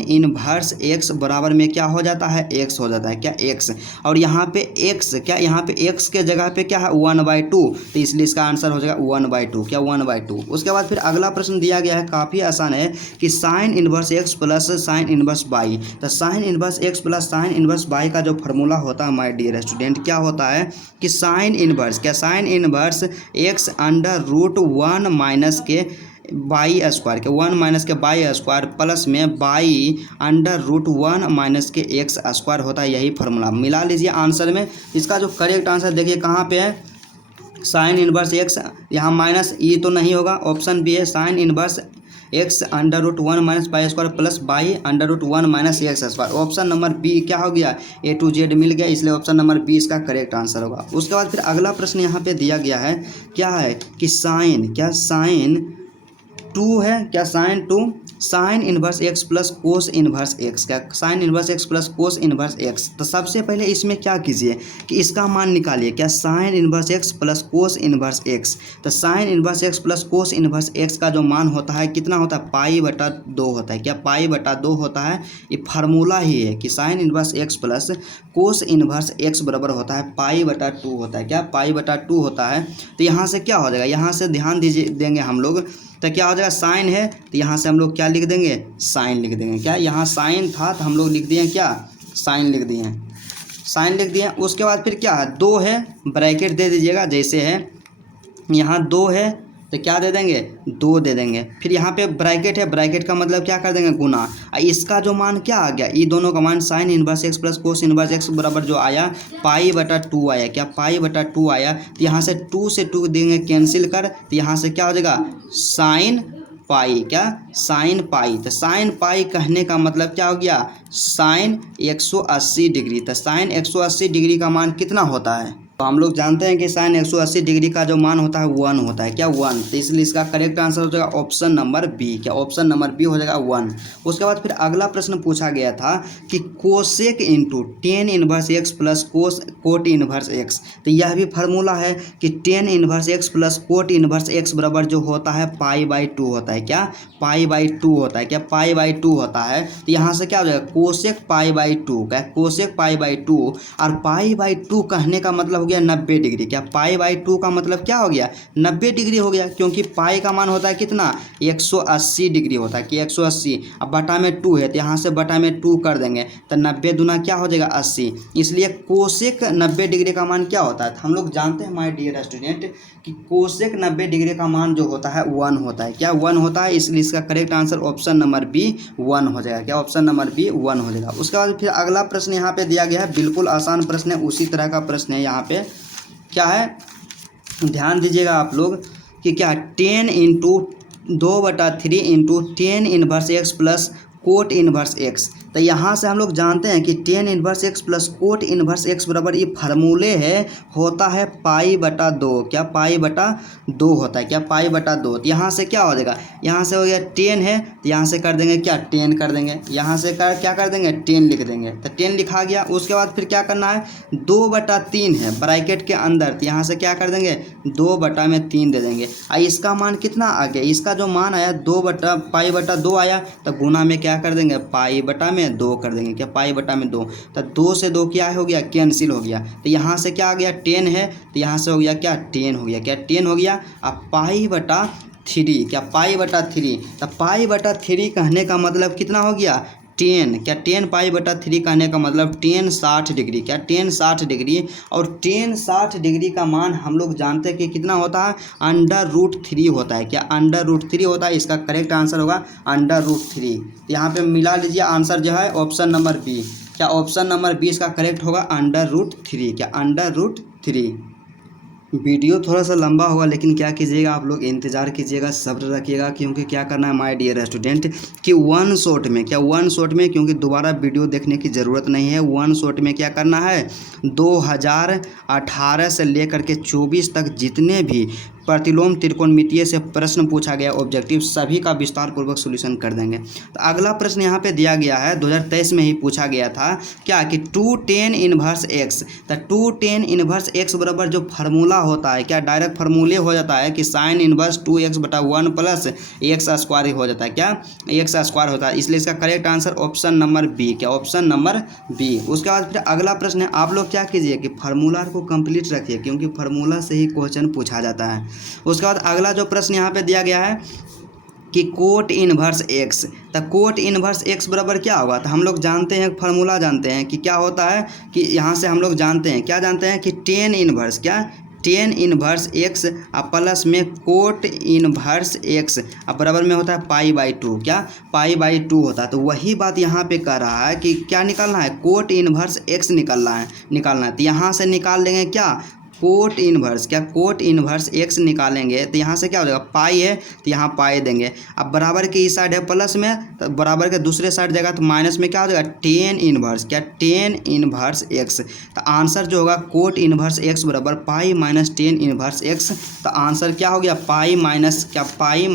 इनवर्स x बराबर में क्या हो जाता है, x हो जाता है, क्या x। और यहाँ पे x, क्या यहाँ पे x के जगह पे क्या है 1/2, तो इसलिए इसका आंसर हो जाएगा 1/2, क्या 1/2। उसके बाद फिर अगला प्रश्न दिया गया है, काफ़ी आसान है कि sine inverse x plus sine inverse y। तो sine inverse x plus sine inverse y का जो फार्मूला होता है माय डियर स्टूडेंट, क्या होता है कि साइन इनवर्स x √1 माइनस के बाई स्क्वायर, के 1 माइनस के बाई स्क्वायर प्लस में बाई √1 माइनस के x स्क्वायर होता है, यही फार्मूला मिला लीजिए आंसर में। इसका जो करेक्ट आंसर देखिए कहाँ पे है, साइन इनवर्स x, यहाँ माइनस ई तो नहीं होगा, ऑप्शन बी है sine inverse x √1 minus y square plus y √1 minus x square. Option number B क्या हो गया, A to Z मिल गया, इसलिए ऑप्शन नंबर बी इसका करेक्ट आंसर होगा। उसके बाद फिर अगला प्रश्न यहाँ पे दिया गया है, क्या है कि साइन 2 है, क्या sine sine inverse X plus cos inverse X, क्या sine inverse X plus cos inverse X. तो सबसे पहले इसमें क्या कीजिए कि इसका मान निकालिए, क्या sine inverse X plus cos inverse X. तो sine inverse X plus cos inverse X का जो मान होता है कितना होता है, पाई बटा 2 होता है, क्या पाई बटा 2 होता है। ये फार्मूला ही है कि sign inverse X plus cos inverse x बराबर होता है पाई बटा 2 होता है, क्या पाई बटा 2 होता है। तो यहाँ से क्या हो जाएगा, यहाँ से ध्यान दीजिए देंगे हम लोग, तो क्या हो जाएगा, साइन है तो यहाँ से हम लोग क्या लिख देंगे, साइन लिख देंगे। क्या यहाँ साइन था तो हम लोग लिख दिए क्या, साइन लिख दिए, साइन लिख दिए। उसके बाद फिर क्या है, 2 है, ब्रैकेट दे दीजिएगा, जैसे है यहाँ 2 है तो क्या दे देंगे, 2 दे देंगे। फिर यहाँ पे ब्रैकेट है, ब्रैकेट का मतलब क्या कर देंगे, गुना। इसका जो मान क्या आ गया, ये दोनों का मान sign inverse X plus cos inverse x बराबर जो आया पाई बटा 2 आया, क्या पाई बटा 2 आया। तो यहाँ से 2 से 2 देंगे कैंसिल कर, तो यहाँ से क्या हो जाएगा, साइन पाई, क्या साइन पाई। तो साइन पाई कहने का मतलब क्या हो गया, साइन 180 डिग्री। तो साइन 180 डिग्री का मान कितना होता है, तो हम लोग जानते हैं कि साइन 180 डिग्री का जो मान होता है 1 होता है, क्या 1। तो इसलिए इसका करेक्ट आंसर हो जाएगा ऑप्शन नंबर बी, क्या ऑप्शन नंबर बी हो जाएगा 1। उसके बाद फिर अगला प्रश्न पूछा गया था कि cosec into tan inverse X plus coat inverse X. तो यह भी फार्मूला है कि tan inverse X plus coat inverse x बराबर जो होता है पाई बाई 2 होता है, क्या पाई बाई 2 होता है, क्या पाई बाई 2 होता है। तो यहाँ से क्या हो जाएगा, कोसेक पाई बाई 2, क्या कोसेक पाई बाई 2। और पाई बाई 2 कहने का मतलब हो गया 90 डिग्री, क्या पाई बाई 2 का मतलब क्या हो गया, 90 डिग्री हो गया, क्योंकि पाई का मान होता है कितना, 180 डिग्री होता है कि 180। अब बटा में 2 है तो यहाँ से बटा में 2 कर देंगे, तो 90 दूना क्या हो जाएगा 80। इसलिए कोसेक 90 डिग्री का मान क्या होता है, हम लोग जानते हैं माय डियर स्टूडेंट कि कोसेक 90 डिग्री का मान जो होता है 1 होता है, क्या 1 होता है। इसलिए इसका correct answer option number B 1 हो जाएगा, क्या ऑप्शन नंबर बी 1 हो जाएगा। उसके बाद फिर अगला प्रश्न यहाँ पे दिया गया है, बिल्कुल आसान प्रश्न है, उसी तरह का प्रश्न है। यहाँ पे क्या है, ध्यान दीजिएगा आप लोग कि क्या 10 into 2/3 into 10 inverse X plus coat inverse X. तो यहाँ से हम लोग जानते हैं कि 10 inverse X plus coat inverse x बराबर ये फार्मूले है, होता है पाई बटा 2, क्या पाई बटा 2 होता है, क्या पाई बटा 2। तो यहाँ से क्या हो जाएगा, यहाँ से हो गया 10 है तो यहाँ से कर देंगे क्या 10 कर देंगे, यहाँ से क्या कर देंगे 10 लिख देंगे, तो 10 लिखा गया। उसके बाद फिर क्या करना है, 2/3 है ब्रैकेट के अंदर, तो यहाँ से क्या कर देंगे 2/3 दे देंगे। इसका मान कितना आ गया, इसका जो मान आया पाई बटा 2 आया, तो गुना में क्या कर देंगे पाई बटा में 2 कर देंगे, क्या पाई बटा में 2। तो 2 से 2 क्या हो गया, कैंसिल हो गया। तो यहाँ से क्या आ गया 10 है तो यहाँ से हो गया क्या 10 हो गया, क्या 10 हो गया। अब पाई बटा 3, क्या पाई बटा 3। तो पाई बटा 3 कहने का मतलब कितना हो गया 10, क्या 10 पाई बटा 3 कहने का मतलब 10 60 डिग्री, क्या 10 60 डिग्री। और 10 60 डिग्री का मान हम लोग जानते हैं कि कितना होता है, √3 होता है, क्या √3 होता है। इसका करेक्ट आंसर होगा √3। यहाँ पे मिला लीजिए आंसर जो है ऑप्शन नंबर बी, क्या ऑप्शन नंबर बी इसका करेक्ट होगा √3, क्या √3। वीडियो थोड़ा सा लंबा होगा लेकिन क्या कीजिएगा आप लोग इंतज़ार कीजिएगा, सब्र रखिएगा, क्योंकि क्या करना है माय डियर स्टूडेंट कि 1 शॉट में, क्या 1 शॉट में, क्योंकि दोबारा वीडियो देखने की ज़रूरत नहीं है। 1 शॉट में क्या करना है, 2018 से लेकर के 24 तक जितने भी प्रतिलोम त्रिकोणमितीय से प्रश्न पूछा गया ऑब्जेक्टिव सभी का विस्तार पूर्वक सॉल्यूशन कर देंगे। तो अगला प्रश्न यहाँ पे दिया गया है, 2023 में ही पूछा गया था, क्या कि 2tan इन्वर्स एक्स। तो 2tan इन्वर्स एक्स बराबर जो फार्मूला होता है, क्या डायरेक्ट फार्मूले हो जाता है कि sign inverse 2x/1 plus x square हो जाता है, क्या एक्स स्क्वायर होता है। इसलिए इसका correct answer option number B, क्या ऑप्शन नंबर बी। उसके बाद फिर अगला प्रश्न है, आप लोग क्या कीजिए कि फार्मूला को कंप्लीट रखिए, क्योंकि फार्मूला से ही क्वेश्चन पूछा जाता है। उसके बाद अगला जो प्रश्न यहाँ पे दिया गया है कि कोट इन्वर्स एक्स। तो कोट इन्वर्स एक्स बराबर क्या होगा, तो हम लोग जानते हैं फार्मूला जानते हैं कि क्या होता है, कि यहाँ से हम लोग जानते हैं क्या जानते हैं कि tan इन्वर्स, क्या tan इन्वर्स एक्स प्लस में कोट इन्वर्स एक्स बराबर में होता है पाई बाई 2, क्या पाई बाई 2 होता है। तो वही बात यहाँ पे कह रहा है कि क्या निकालना है, कोट इन्वर्स एक्स निकालना है। तो यहाँ से निकाल लेंगे क्या कोट इन्वर्स, क्या कोट इन्वर्स एक्स निकालेंगे तो यहाँ से क्या हो जाएगा पाई है तो यहाँ पाई देंगे। अब बराबर के इस साइड है प्लस में, तो बराबर के दूसरे साइड जाएगा तो माइनस में क्या हो जाएगा tan इन्वर्स, क्या tan इन्वर्स एक्स। तो आंसर जो होगा कोट इन्वर्स एक्स बराबर pi minus tan inverse X. तो आंसर क्या हो गया पाई माइनस क्या पाई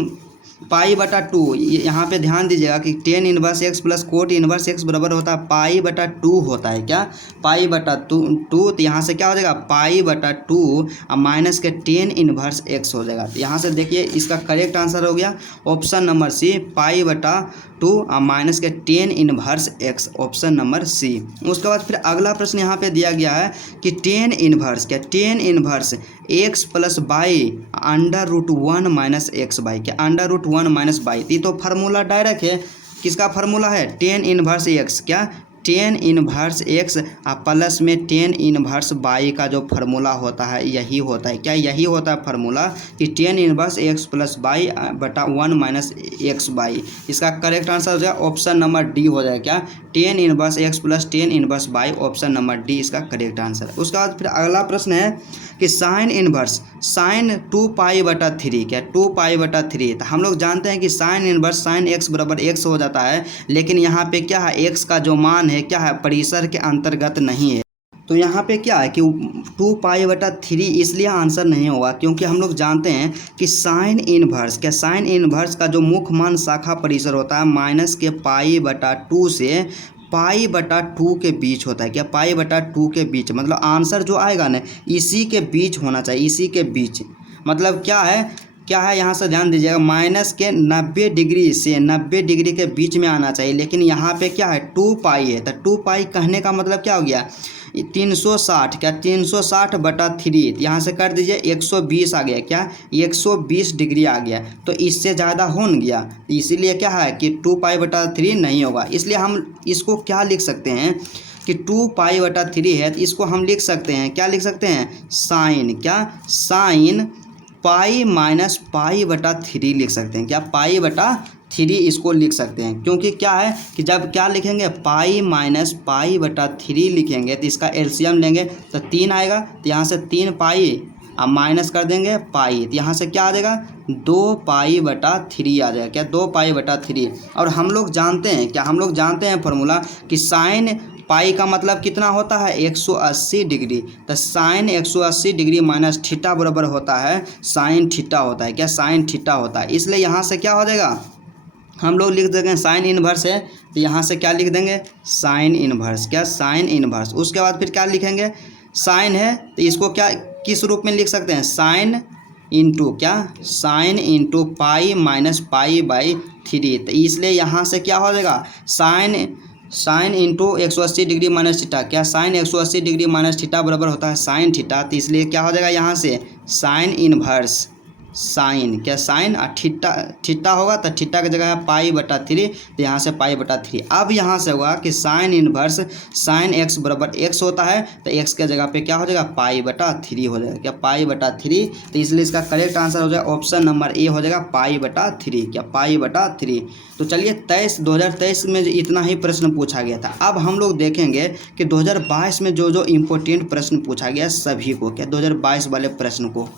पाई बटा 2, यहाँ पे ध्यान दीजिएगा कि tan inverse x plus cot inverse X बराबर होता है पाई बटा 2 होता है। क्या? पाई बटा 2। तो यहाँ से क्या हो जाएगा? पाई बटा 2 और माइनस के टेन इनवर्स एक्स हो जाएगा। तो यहाँ से देखिए इसका करेक्ट आंसर हो गया ऑप्शन नंबर सी, पाई बटा 2 और माइनस के tan inverse x, option number C. उसके बाद फिर अगला प्रश्न यहाँ पे दिया गया है कि टेन इनवर्स, क्या tan inverse x plus y under root 1 minus x y, क्या अंडर रूट 1 माइनस बाई। ये तो फार्मूला डायरेक्ट है, किसका फार्मूला है? टेन इनवर्स एक्स, क्या टेन इनवर्स एक्स प्लस में टेन इनवर्स बाई का जो फार्मूला होता है यही होता है। क्या? यही होता है फार्मूला कि tan inverse x plus by बटा 1 माइनस एक्स बाई। इसका करेक्ट आंसर हो जाएगा ऑप्शन नंबर डी हो जाएगा। क्या? Tan inverse x plus tan inverse by, option number D इसका करेक्ट आंसर। उसके बाद फिर अगला प्रश्न है कि साइन इनवर्स साइन 2 पाई बटा 3, क्या 2 पाई बटा 3। तो हम लोग जानते हैं कि साइन इनवर्स साइन एक्स बराबर एक्स हो जाता है, लेकिन यहाँ पे क्या है? एक्स का जो मान है क्या है? परिसर के अंतर्गत नहीं है। तो यहाँ पे क्या है कि 2 पाई बटा 3 इसलिए आंसर नहीं होगा, क्योंकि हम लोग जानते हैं कि साइन इनवर्स, क्या साइन इनवर्स का जो मुख्य मान शाखा परिसर होता है माइनस के पाई बटा 2 से पाई बटा 2 के बीच होता है। क्या? पाई बटा 2 के बीच, मतलब आंसर जो आएगा ना इसी के बीच होना चाहिए, इसी के बीच। मतलब क्या है यहाँ से ध्यान दीजिएगा, माइनस के 90 डिग्री से 90 डिग्री के बीच में आना चाहिए, लेकिन यहाँ पे क्या है? 2 पाई है। तो 2 पाई कहने का मतलब क्या हो गया? 360, क्या 360 बटा 3, यहाँ से कर दीजिए 120 आ गया। क्या? 120 डिग्री आ गया। तो इससे ज़्यादा हो गया, इसीलिए क्या है कि 2 पाई बटा 3 नहीं होगा। इसलिए हम इसको क्या लिख सकते हैं कि 2 पाई बटा 3 है, तो इसको हम लिख सकते हैं, क्या लिख सकते हैं? साइन, क्या साइन पाई माइनस पाई बटा 3 लिख सकते हैं। क्या? पाई बटा 3 इसको लिख सकते हैं, क्योंकि क्या है कि जब क्या लिखेंगे? पाई माइनस पाई बटा 3 लिखेंगे तो इसका एलसीएम लेंगे तो 3 आएगा। तो यहाँ से 3 पाई अब माइनस कर देंगे पाई, तो यहाँ से क्या आ जाएगा? 2 पाई बटा 3 आ जाएगा। क्या? 2 पाई बटा 3। और हम लोग जानते हैं, क्या हम लोग जानते हैं फॉर्मूला कि साइन पाई का मतलब कितना होता है? 180 डिग्री। तो साइन 180 डिग्री माइनस थीटा बराबर होता है साइन थीटा होता है। क्या? साइन थीटा होता है। इसलिए यहाँ से क्या हो जाएगा? हम लोग लिख देंगे साइन इनवर्स है, तो यहाँ से क्या लिख देंगे? Sine inverse. क्या? Sine inverse. उसके बाद फिर क्या लिखेंगे? साइन है तो इसको क्या किस रूप में लिख सकते हैं? साइन इंटू, क्या sine into pi minus pi by 3। तो इसलिए यहाँ से क्या हो जाएगा? Sine into 180 degree minus theta. क्या? साइन 180 डिग्री माइनस थीटा बराबर होता है साइन थीटा। तो इसलिए क्या हो जाएगा यहाँ से? साइन इनवर्स साइन, क्या साइन और थीटा होगा तो थीटा की जगह है पाई बटा 3, तो यहाँ से पाई बटा 3। अब यहाँ से होगा कि साइन इनवर्स साइन एक्स बराबर एक्स होता है, तो एक्स के जगह पे क्या हो जाएगा? पाई बटा 3 हो जाएगा। क्या? पाई बटा 3। तो इसलिए इसका करेक्ट आंसर हो जाएगा ऑप्शन नंबर ए हो जाएगा पाई बटा 3। क्या? पाई बटा 3। तो चलिए 2023 में इतना ही प्रश्न पूछा गया था। अब हम लोग देखेंगे कि 2022 में जो इम्पोर्टेंट प्रश्न पूछा गया सभी को, क्या 2022 वाले प्रश्न को।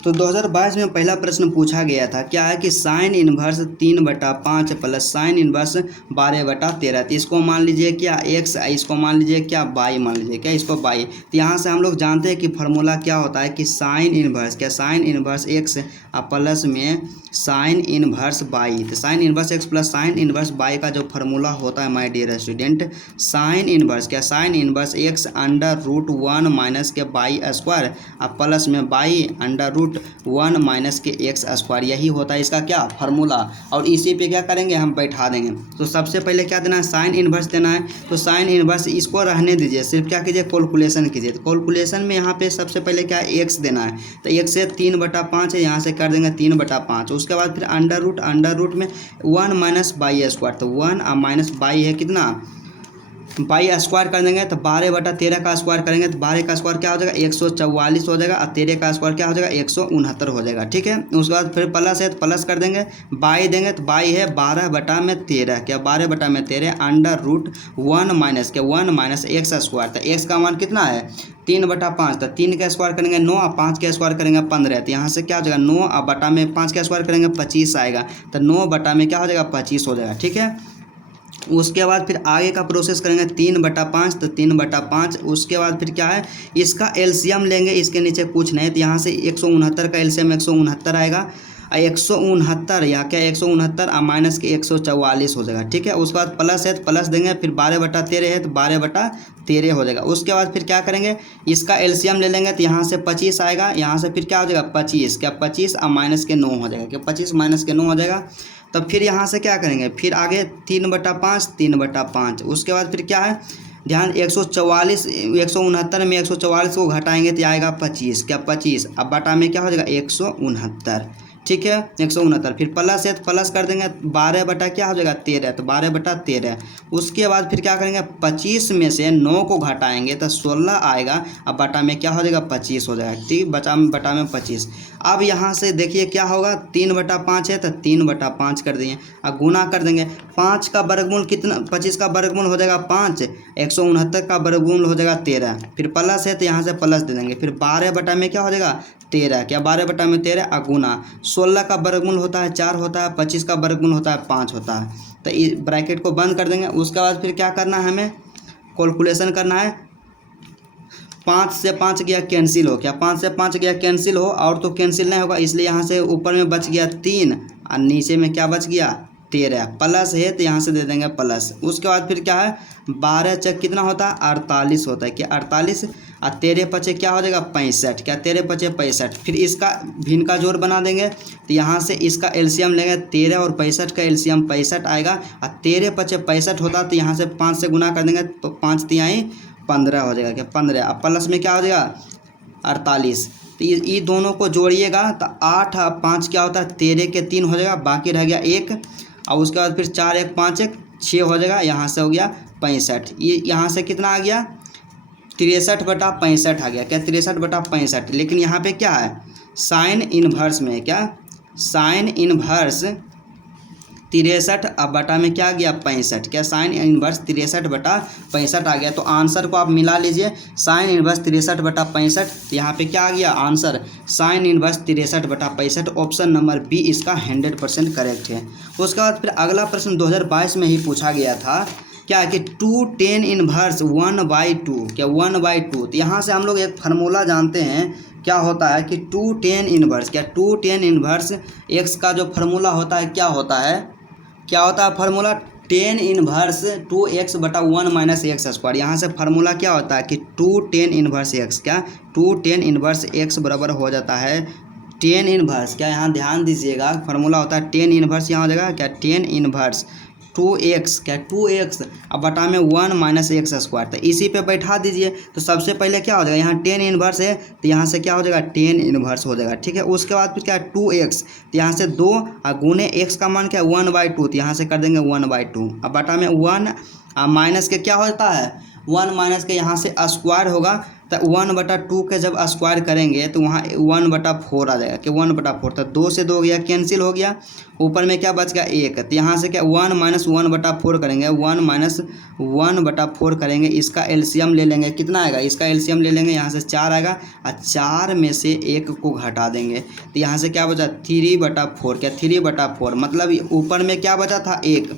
तो 2022 में पहला प्रश्न पूछा गया था, क्या है कि sine inverse 3/5 plus sine inverse 12/13। तो इसको मान लीजिए क्या एक्स, इसको मान लीजिए क्या बाई, मान लीजिए क्या इसको बाई। तो यहाँ से हम लोग जानते हैं कि फार्मूला क्या होता है कि साइन इनवर्स, क्या साइन इनवर्स एक्स प्लस में साइन इनवर्स बाई। तो sine inverse x plus sine inverse by का जो फार्मूला होता है my dear student, sine inverse, क्या sine inverse X under root 1 minus के बाई स्क्वायर प्लस में बाई अंडर रूट 1 माइनस के एक्स स्क्वायर, यही होता है इसका क्या फार्मूला। और इसी पे क्या करेंगे? हम बैठा देंगे। तो सबसे पहले क्या देना है? साइन इनवर्स देना है। तो साइन इनवर्स इसको रहने दीजिए, सिर्फ क्या कीजिए? कैलकुलेशन कीजिए। तो कैलकुलेशन में यहाँ पे सबसे पहले क्या एक्स देना है, तो एक्स से 3/5 है, यहाँ से कर देंगे 3/5। उसके बाद फिर अंडर रूट में 1 माइनस बाई स्क्वायर, तो 1 और माइनस बाई है कितना? बाई स्क्वायर कर देंगे तो 12/13 का स्क्वायर करेंगे तो 12 का स्क्वायर क्या हो जाएगा? 144 हो जाएगा। और 13 का स्क्वायर क्या हो जाएगा? 169 हो जाएगा। ठीक है। उसके बाद फिर प्लस है तो प्लस कर देंगे, बाई देंगे तो बाई है 12/13, क्या 12/13 अंडर रूट 1 माइनस के 1 माइनस एक्स स्क्वायर। तो एक्स का मान कितना है? 3/5। तो 3 का स्क्वायर करेंगे 9 और 5 का स्क्वायर करेंगे 15। तो यहाँ से क्या हो जाएगा? 9 और बटा में 5 का स्क्वायर करेंगे 25 आएगा। तो 9 बटा में क्या हो जाएगा? 25 हो जाएगा। ठीक है। उसके बाद फिर आगे का प्रोसेस करेंगे 3/5, तो 3/5। उसके बाद फिर क्या है? इसका एलसीएम लेंगे, इसके नीचे कुछ नहीं, तो यहाँ से 169 का एलसीएम 169 आएगा। 169 या क्या 169 और माइनस के 144 हो जाएगा। ठीक है, उसके बाद प्लस है तो प्लस देंगे, फिर 12/13 है तो 12/13 हो जाएगा। उसके बाद फिर क्या करेंगे, इसका एलसीएम ले लेंगे तो यहाँ से 25 आएगा, यहाँ से फिर क्या हो जाएगा 25, क्या 25 और माइनस के 9 हो जाएगा, क्या 25 माइनस के 9 हो जाएगा। तब फिर यहाँ से क्या करेंगे, फिर आगे 3/5 3/5। उसके बाद फिर क्या है, ध्यान 144 169 में 144 को घटाएंगे तो आएगा 25, क्या 25, अब बटा में क्या हो जाएगा 169। ठीक है 169, फिर प्लस है तो प्लस कर देंगे, 12 बटा क्या हो जाएगा 13, तो 12/13। उसके बाद फिर क्या करेंगे, 25 में से 9 को घटाएंगे तो 16 आएगा, अब बटा में क्या हो जाएगा 25 हो जाएगा। ठीक, बटा में 25। अब यहाँ से देखिए क्या होगा, 3/5 है तो 3/5 कर देंगे, अब गुना कर देंगे। 5 का वर्गमूल कितना, 25 का वर्गमूल हो जाएगा 5, 169 का वर्गमूल हो जाएगा 13, फिर प्लस है तो यहाँ से प्लस दे देंगे, फिर 12 बटा में क्या हो जाएगा 13, क्या 12 बटा में 13 गुना 16 का वर्गमूल होता है 4 होता है, 25 का वर्गमूल होता है 5 होता है, तो इस ब्रैकेट को बंद कर देंगे। उसके बाद फिर क्या करना है, हमें कैलकुलेशन करना है। 5 से 5 गया कैंसिल हो, क्या 5 से 5 गया कैंसिल हो, और तो कैंसिल नहीं होगा, इसलिए यहाँ से ऊपर में बच गया 3 और नीचे में क्या बच गया 13, प्लस है तो यहाँ से दे देंगे प्लस। उसके बाद फिर क्या है, 12 चक कितना होता है 48 होता है, क्या 48 और 13 पचे क्या हो जाएगा 65, क्या 13 पचे 65। फिर इसका भिन्न का जोड़ बना देंगे तो यहाँ से इसका एलसीएम लेंगे, 13 और 65 का एलसीएम 65 आएगा, और 13 पचे 65 होता तो यहाँ से 5 से गुना कर देंगे तो 5 तिहाई 15 हो जाएगा, क्या 15, अब प्लस में क्या हो जाएगा 48। तो ये दोनों को जोड़िएगा तो 8 और 5 क्या होता है 13 के 3 हो जाएगा, बाकी रह गया 1, और उसके बाद फिर 4 1 5 1 6 हो जाएगा, यहाँ से हो गया 65। ये यहाँ से कितना आ गया 63/65 आ गया, क्या 63/65। लेकिन यहाँ पे क्या है, साइन इनवर्स में, क्या साइन इनवर्स 63 अब बटा में क्या गया 65, क्या साइन इनवर्स 63/65 आ गया। तो आंसर को आप मिला लीजिए, साइन इनवर्स 63/65, यहाँ पे क्या आ गया answer, sine inverse 63/65, option number B इसका 100% करेक्ट है। उसके बाद फिर अगला प्रश्न 2022 में ही पूछा गया था, क्या कि 2 tan इनवर्स 1/2, क्या 1/2। तो यहाँ से हम लोग एक फार्मूला जानते हैं, क्या होता है कि 2 tan इनवर्स, क्या 2 tan इनवर्स x का जो फार्मूला होता है क्या होता है फार्मूला, tan इनवर्स 2x बटा 1 माइनस एक्स स्क्वायर। यहाँ से फार्मूला क्या होता है कि 2 tan इनवर्स x, क्या 2 tan इनवर्स x बराबर हो जाता है tan इनवर्स, क्या यहाँ ध्यान दीजिएगा फार्मूला होता है tan इनवर्स, यहाँ हो जाएगा क्या tan इनवर्स 2x, क्या 2x अब बटा में 1 माइनस एक्स स्क्वायर, तो इसी पे बैठा दीजिए। तो सबसे पहले क्या हो जाएगा, यहाँ tan इनवर्स है तो यहाँ से क्या हो जाएगा tan इनवर्स हो जाएगा। ठीक है, उसके बाद फिर क्या है 2x, तो यहाँ से 2 और गुने x का मान क्या है 1/2, तो यहाँ से कर देंगे 1/2, अब बटा में 1 माइनस के क्या होता है 1 माइनस के यहाँ से स्क्वायर होगा, तो 1/2 के जब स्क्वायर करेंगे तो वहाँ 1/4 आ जाएगा, कि 1/4, तो 2 से 2 गया कैंसिल हो गया, ऊपर में क्या बच गया 1, तो यहाँ से क्या 1 माइनस 1/4 करेंगे, 1 माइनस 1/4 करेंगे, इसका एलसीएम ले लेंगे, कितना आएगा, इसका एलसीएम ले लेंगे, यहाँ से 4 आएगा, और 4 में से 1 को घटा देंगे तो यहाँ से क्या बचा 3/4, क्या 3/4, मतलब ऊपर में क्या बचा था 1,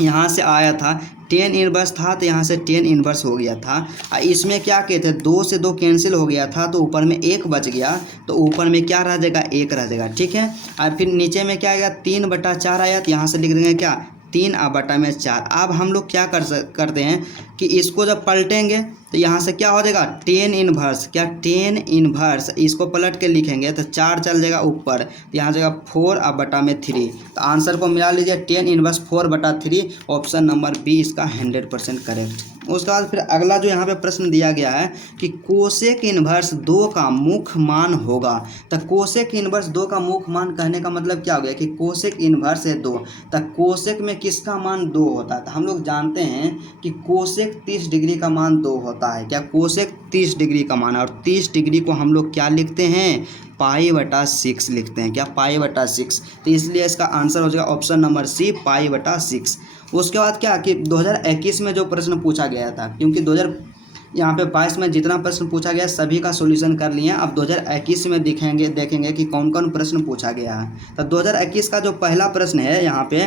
यहाँ से आया था tan इनवर्स था तो यहाँ से tan इनवर्स हो गया था, और इसमें क्या कहते थे 2 से 2 कैंसिल हो गया था तो ऊपर में 1 बच गया, तो ऊपर में क्या रह जाएगा 1 रह जाएगा। ठीक है, और फिर नीचे में क्या आएगा 3/4 आया, तो यहाँ से लिख देंगे क्या 3 और बटा में 4। अब हम लोग क्या करते हैं कि इसको जब पलटेंगे तो यहाँ से क्या हो जाएगा tan इनवर्स, क्या tan इनवर्स, इसको पलट के लिखेंगे तो 4 चल जाएगा ऊपर, तो यहाँ जाएगा 4 और बटा में 3, तो आंसर को मिला लीजिए tan inverse 4/3, option number B इसका 100% करेक्ट। उसके बाद फिर अगला जो यहाँ पे प्रश्न दिया गया है कि कोसेक इनवर्स 2 का मुख्य मान होगा, तो कोसेक इनवर्स 2 का मुख्य मान कहने का मतलब क्या हो गया कि कोसेक इनवर्स है 2, तो कोसेक में किसका मान 2 होता है, तो हम लोग जानते हैं कि कोसेक 30 डिग्री का मान 2 होता है, क्या कोसेक 30 डिग्री का मान, और 30 डिग्री को हम लोग क्या लिखते हैं π/6 लिखते हैं, क्या π/6, तो इसलिए इसका आंसर हो जाएगा ऑप्शन नंबर सी π/6। उसके बाद क्या कि 2021 में जो प्रश्न पूछा गया था, क्योंकि यहाँ पे 22 में जितना प्रश्न पूछा गया सभी का सॉल्यूशन कर लिए हैं, अब 2021 में देखेंगे कि कौन कौन प्रश्न पूछा गया है। तो 2021 का जो पहला प्रश्न है यहाँ पे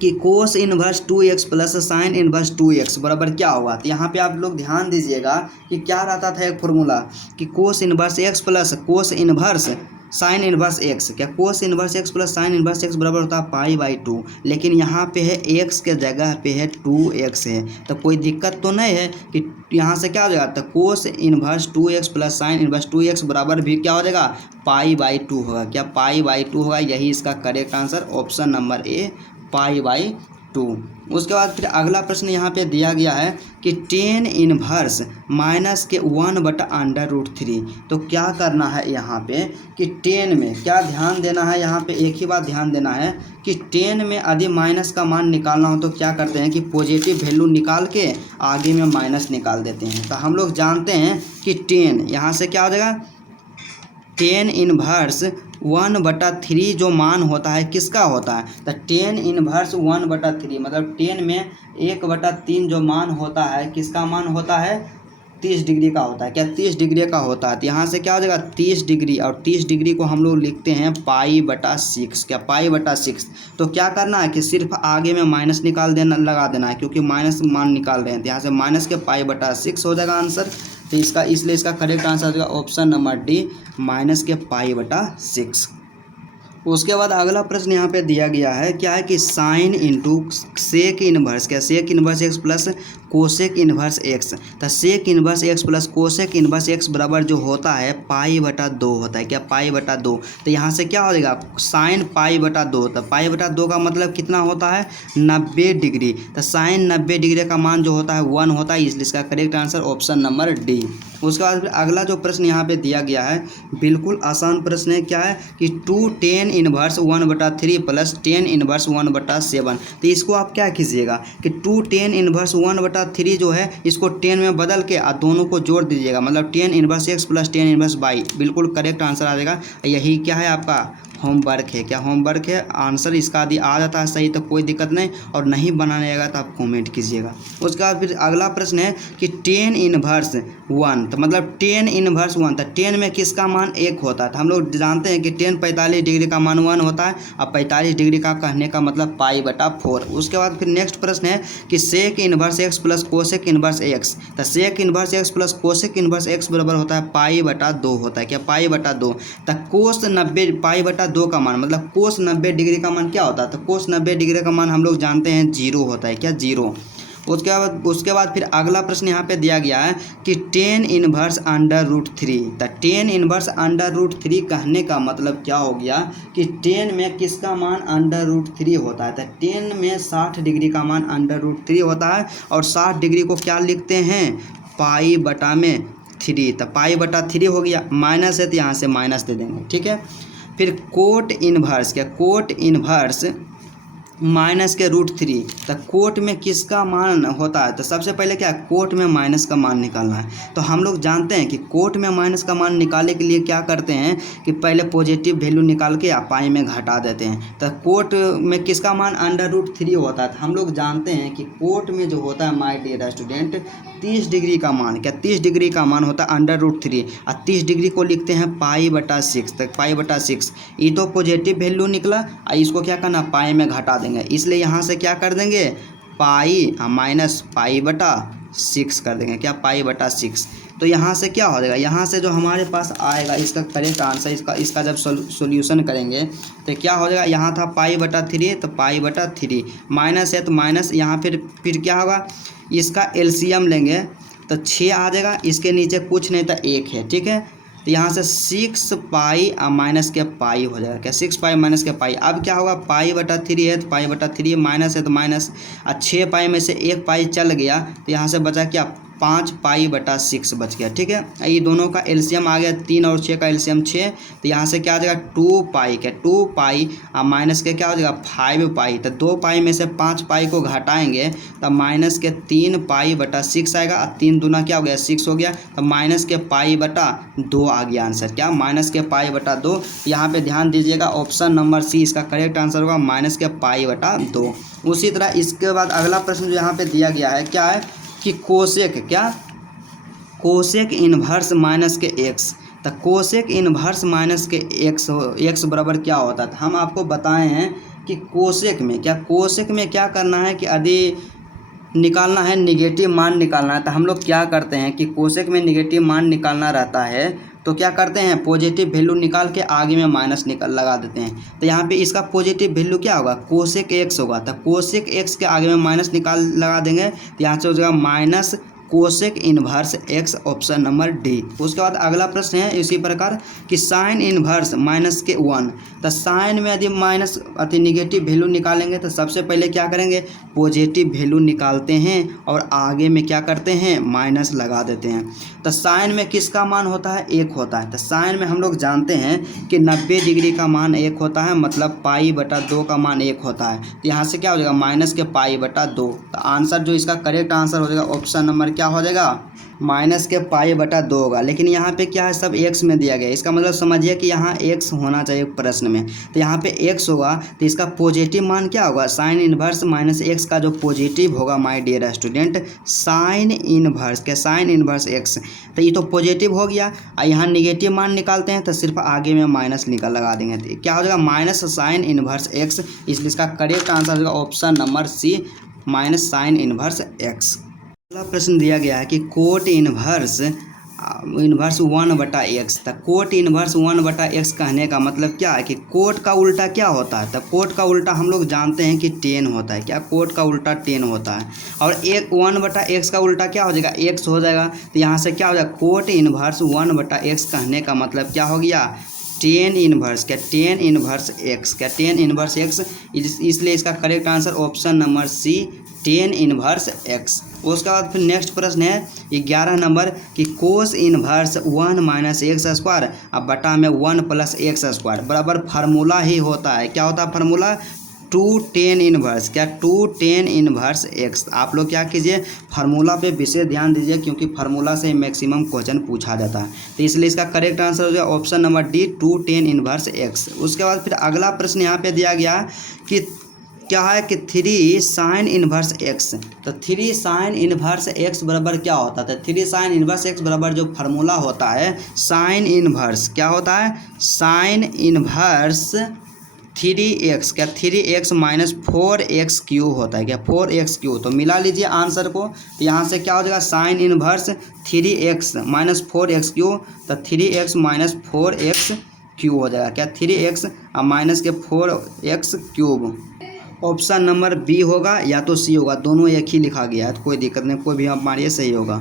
कि cos inverse 2x plus sine inverse 2x बराबर क्या होगा, तो यहाँ पे आप लोग ध्यान दीजिएगा कि क्या रहता था एक फॉर्मूला कि cos inverse x plus cos inverse sine inverse x, क्या cos inverse x plus sine inverse X बराबर होता है पाई/2, लेकिन यहाँ पे है एक्स के जगह पे है 2x है, तो कोई दिक्कत तो नहीं है कि यहाँ से क्या हो जाएगा, तो cos inverse 2x plus sine inverse 2x बराबर भी क्या हो जाएगा पाई/2 होगा, क्या पाई/2 होगा। यही इसका correct answer option number A पाई/2। उसके बाद फिर अगला प्रश्न यहाँ पे दिया गया है कि टेन इनवर्स -1/√3, तो क्या करना है यहाँ पे कि टेन में क्या ध्यान देना है, यहाँ पे एक ही बात ध्यान देना है कि टेन में यदि माइनस का मान निकालना हो तो क्या करते हैं कि पॉजिटिव वैल्यू निकाल के आगे में माइनस निकाल देते हैं। तो हम लोग जानते हैं कि टेन यहाँ से क्या हो जाएगा, टेन इनवर्स 1/3 जो मान होता है किसका होता है, तो टेन इनवर्स 1/3 मतलब टेन में 1/3 जो मान होता है किसका मान होता है 30 डिग्री का होता है, क्या 30 डिग्री का होता है। तो यहाँ से क्या हो जाएगा 30 डिग्री, और 30 डिग्री को हम लोग लिखते हैं पाई/6, क्या पाई/6। तो क्या करना है कि सिर्फ आगे में माइनस निकाल देना लगा देना है, क्योंकि माइनस मान निकाल रहे हैं, तो यहाँ से माइनस के पाई/6 हो जाएगा आंसर। तो इसलिए इसका करेक्ट आंसर हो जाएगा ऑप्शन नंबर डी माइनस के पाई/6। उसके बाद अगला प्रश्न यहाँ पे दिया गया है, क्या है कि साइन इंटू सेक इनवर्स, क्या sec inverse x plus cosec inverse x, तो sec inverse x plus cosec inverse X बराबर जो होता है पाई/2 होता है, क्या पाई/2। तो यहाँ से क्या हो जाएगा साइन पाई/2, तो पाई/2 का मतलब कितना होता है 90 डिग्री, तो साइन 90 डिग्री का मान जो होता है 1 होता है, इसलिए इसका correct answer option number D. उसके बाद फिर अगला जो प्रश्न यहाँ पे दिया गया है बिल्कुल आसान प्रश्न है, क्या है कि 2 tan inverse 1/3 plus tan inverse 1/7, तो इसको आप क्या कीजिएगा कि 2 टेन इनवर्स 1/3 जो है इसको 10 में बदल के दोनों को जोड़ दीजिएगा, मतलब tan inverse x plus tan inverse y, बिल्कुल करेक्ट आंसर आ जाएगा। यही क्या है आपका होमवर्क है, क्या होमवर्क है। आंसर इसका यदि आ जाता है सही तो कोई दिक्कत नहीं, और नहीं बनाने आएगा तो आप कमेंट कीजिएगा। उसके बाद फिर अगला प्रश्न है कि टेन इनवर्स 1, तो मतलब टेन इनवर्स 1, तो टेन में किसका मान 1 होता है, तो हम लोग जानते हैं कि टेन 45 डिग्री का मान 1 होता है, और 45 डिग्री का कहने का मतलब पाई/4। उसके बाद फिर नेक्स्ट प्रश्न है कि sec inverse x plus cosec inverse x, तो sec inverse x plus cosec inverse X बराबर होता है पाई/2 होता है, क्या पाई/2। तो कोस 90 पाई/2 का मान मतलब कोस 90 डिग्री का मान क्या होता है, तो कोस 90 डिग्री का मान हम लोग जानते हैं 0 होता है, क्या 0। उसके बाद फिर अगला प्रश्न यहाँ पे दिया गया है कि टेन इनवर्स √3, तो टेन इनवर्स √3 कहने का मतलब क्या हो गया कि टेन में किसका मान √3 होता है, तो टेन में 60 डिग्री का मान √3 होता है, और 60 डिग्री को क्या लिखते हैं पाई/3, तो पाई/3 हो गया, माइनस है तो यहाँ से माइनस दे देंगे, ठीक है। फिर कोट इनवर्स, क्या कोट इनवर्स माइनस के √3, तो कोट में किसका मान होता है, तो सबसे पहले क्या कोट में माइनस का मान निकालना है। तो हम लोग जानते हैं कि कोट में माइनस का मान निकालने के लिए क्या करते हैं कि पहले पॉजिटिव वैल्यू निकाल के पाई में घटा देते हैं। तो कोट में किसका मान √3 होता है, तो हम लोग जानते हैं कि कोट में जो होता है माय डियर स्टूडेंट 30 डिग्री का मान, क्या 30 डिग्री का मान होता है √3, और 30 डिग्री को लिखते हैं पाई/6, तक पाई/6। ये तो पॉजिटिव वैल्यू निकला, और इसको क्या करना पाई में घटा देंगे, इसलिए यहाँ से क्या कर देंगे पाई माइनस पाई/6 कर देंगे, क्या पाई/6। तो यहाँ से क्या हो जाएगा, यहाँ से जो हमारे पास आएगा इसका करेक्ट आंसर, इसका जब सॉल्यूशन करेंगे तो क्या हो जाएगा, यहाँ था पाई/3 तो पाई/3 माइनस है तो माइनस, यहाँ फिर क्या होगा इसका एलसीएम लेंगे तो 6 आ जाएगा, इसके नीचे कुछ नहीं तो 1 है, ठीक है। तो यहाँ से 6 पाई माइनस के पाई हो जाएगा, क्या 6 पाई माइनस के पाई। अब क्या होगा पाई/3 है तो पाई/3 माइनस है तो माइनस, और 6 पाई में से 1 पाई चल गया, तो यहाँ से बचा क्या 5 पाई/6 बच गया, ठीक है। ये दोनों का एलसीएम आ गया, 3 और 6 का एलसीएम 6, तो यहाँ से क्या आ जाएगा 2 पाई, क्या 2 पाई माइनस के क्या हो जाएगा 5 पाई, तो 2 पाई में से 5 पाई को घटाएंगे तो माइनस के 3 पाई/6 आएगा, और 3 दूना क्या हो गया 6 हो गया, तो माइनस के पाई/2 आ गया आंसर, क्या माइनस के पाई/2। यहाँ पे ध्यान दीजिएगा ऑप्शन नंबर सी इसका करेक्ट आंसर होगा माइनस के पाई/2। उसी तरह इसके बाद अगला प्रश्न जो यहाँ पे दिया गया है क्या है कि कोसेक, क्या कोसेक इनवर्स माइनस के एक्स, तो कोसेक इनवर्स माइनस के एक्स बराबर क्या होता है। हम आपको बताए हैं कि कोसेक में क्या करना है कि यदि निकालना है निगेटिव मान निकालना है, तो हम लोग क्या करते हैं कि कोसेक में निगेटिव मान निकालना रहता है तो क्या करते हैं, पॉजिटिव वैल्यू निकाल के आगे में माइनस लगा देते हैं। तो यहाँ पे इसका पॉजिटिव वैल्यू क्या होगा, कोसेक एक्स होगा। तो कोसेक एक्स के आगे में माइनस लगा देंगे, तो यहाँ से हो जाएगा minus cosec inverse x, option number D. उसके बाद अगला प्रश्न है इसी प्रकार कि साइन इनवर्स माइनस के 1। तो साइन में यदि माइनस निगेटिव वैल्यू निकालेंगे तो सबसे पहले क्या करेंगे, पॉजिटिव वैल्यू निकालते हैं और आगे में क्या करते हैं, माइनस लगा देते हैं। तो साइन में किसका मान होता है, 1 होता है। तो साइन में हम लोग जानते हैं कि 90 डिग्री का मान 1 होता है, मतलब π/2 का मान 1 होता है। तो यहाँ से क्या हो जाएगा, माइनस के π/2। तो आंसर जो इसका करेक्ट आंसर हो जाएगा ऑप्शन नंबर क्या हो जाएगा, माइनस के π/2 होगा। लेकिन यहाँ पे क्या है, सब एक्स में दिया गया है। इसका मतलब समझिए कि यहाँ एक्स होना चाहिए प्रश्न में। तो यहाँ पे एक्स होगा, तो इसका पॉजिटिव मान क्या होगा, साइन इनवर्स माइनस एक्स का जो पॉजिटिव होगा my dear student, sine inverse x. तो ये तो पॉजिटिव हो गया। और यहाँ निगेटिव मान निकालते हैं तो सिर्फ आगे में माइनस लगा देंगे। तो क्या हो जाएगा, माइनस साइन इनवर्स एक्स। इसलिए इसका करेक्ट आंसर होगा option number C, minus sine inverse x. अगला प्रश्न दिया गया है कि कोट इनवर्स 1/x। तो कोट इनवर्स 1/x कहने का मतलब क्या है कि कोट का उल्टा क्या होता है। तो कोट का उल्टा हम लोग जानते हैं कि टेन होता है। क्या, कोट का उल्टा टेन होता है। और 1/x का उल्टा क्या हो जाएगा, x हो जाएगा। तो यहाँ से क्या हो जाएगा, कोट इनवर्स 1/x कहने का मतलब क्या हो गया, टेन इनवर्स एक्स। इसलिए इसका correct answer option number C, tan inverse x. उसके बाद फिर नेक्स्ट प्रश्न है 11 नंबर कि कोस इनवर्स 1 - x² अब बटा में 1 + x² बराबर फार्मूला ही होता है। क्या होता है फार्मूला, 2 tan इनवर्स। क्या, 2 tan इनवर्स एक्स। आप लोग क्या कीजिए, फार्मूला पे विशेष ध्यान दीजिए, क्योंकि फार्मूला से मैक्सिमम क्वेश्चन पूछा जाता है। तो इसलिए इसका करेक्ट आंसर हो जाएगा option number D, 2 tan inverse x. उसके बाद फिर अगला प्रश्न यहाँ पे दिया गया कि क्या है कि 3 sin इनवर्स एक्स। तो 3 sin इनवर्स एक्स बराबर क्या होता है, तो 3 sin इनवर्स एक्स बराबर जो फार्मूला होता है साइन इनवर्स, क्या होता है, साइन इनवर्स 3x। क्या, 3x - 4x³ होता है। क्या, 4x³। तो मिला लीजिए आंसर को। तो यहाँ से क्या हो जाएगा, साइन इनवर्स 3x - 4x³। तो 3x - 4x³ हो जाएगा। क्या, 3x और माइनस के 4x³। ऑप्शन नंबर बी होगा या तो सी होगा, दोनों एक ही लिखा गया है। तो कोई दिक्कत नहीं, कोई भी आप मारिए, सही होगा।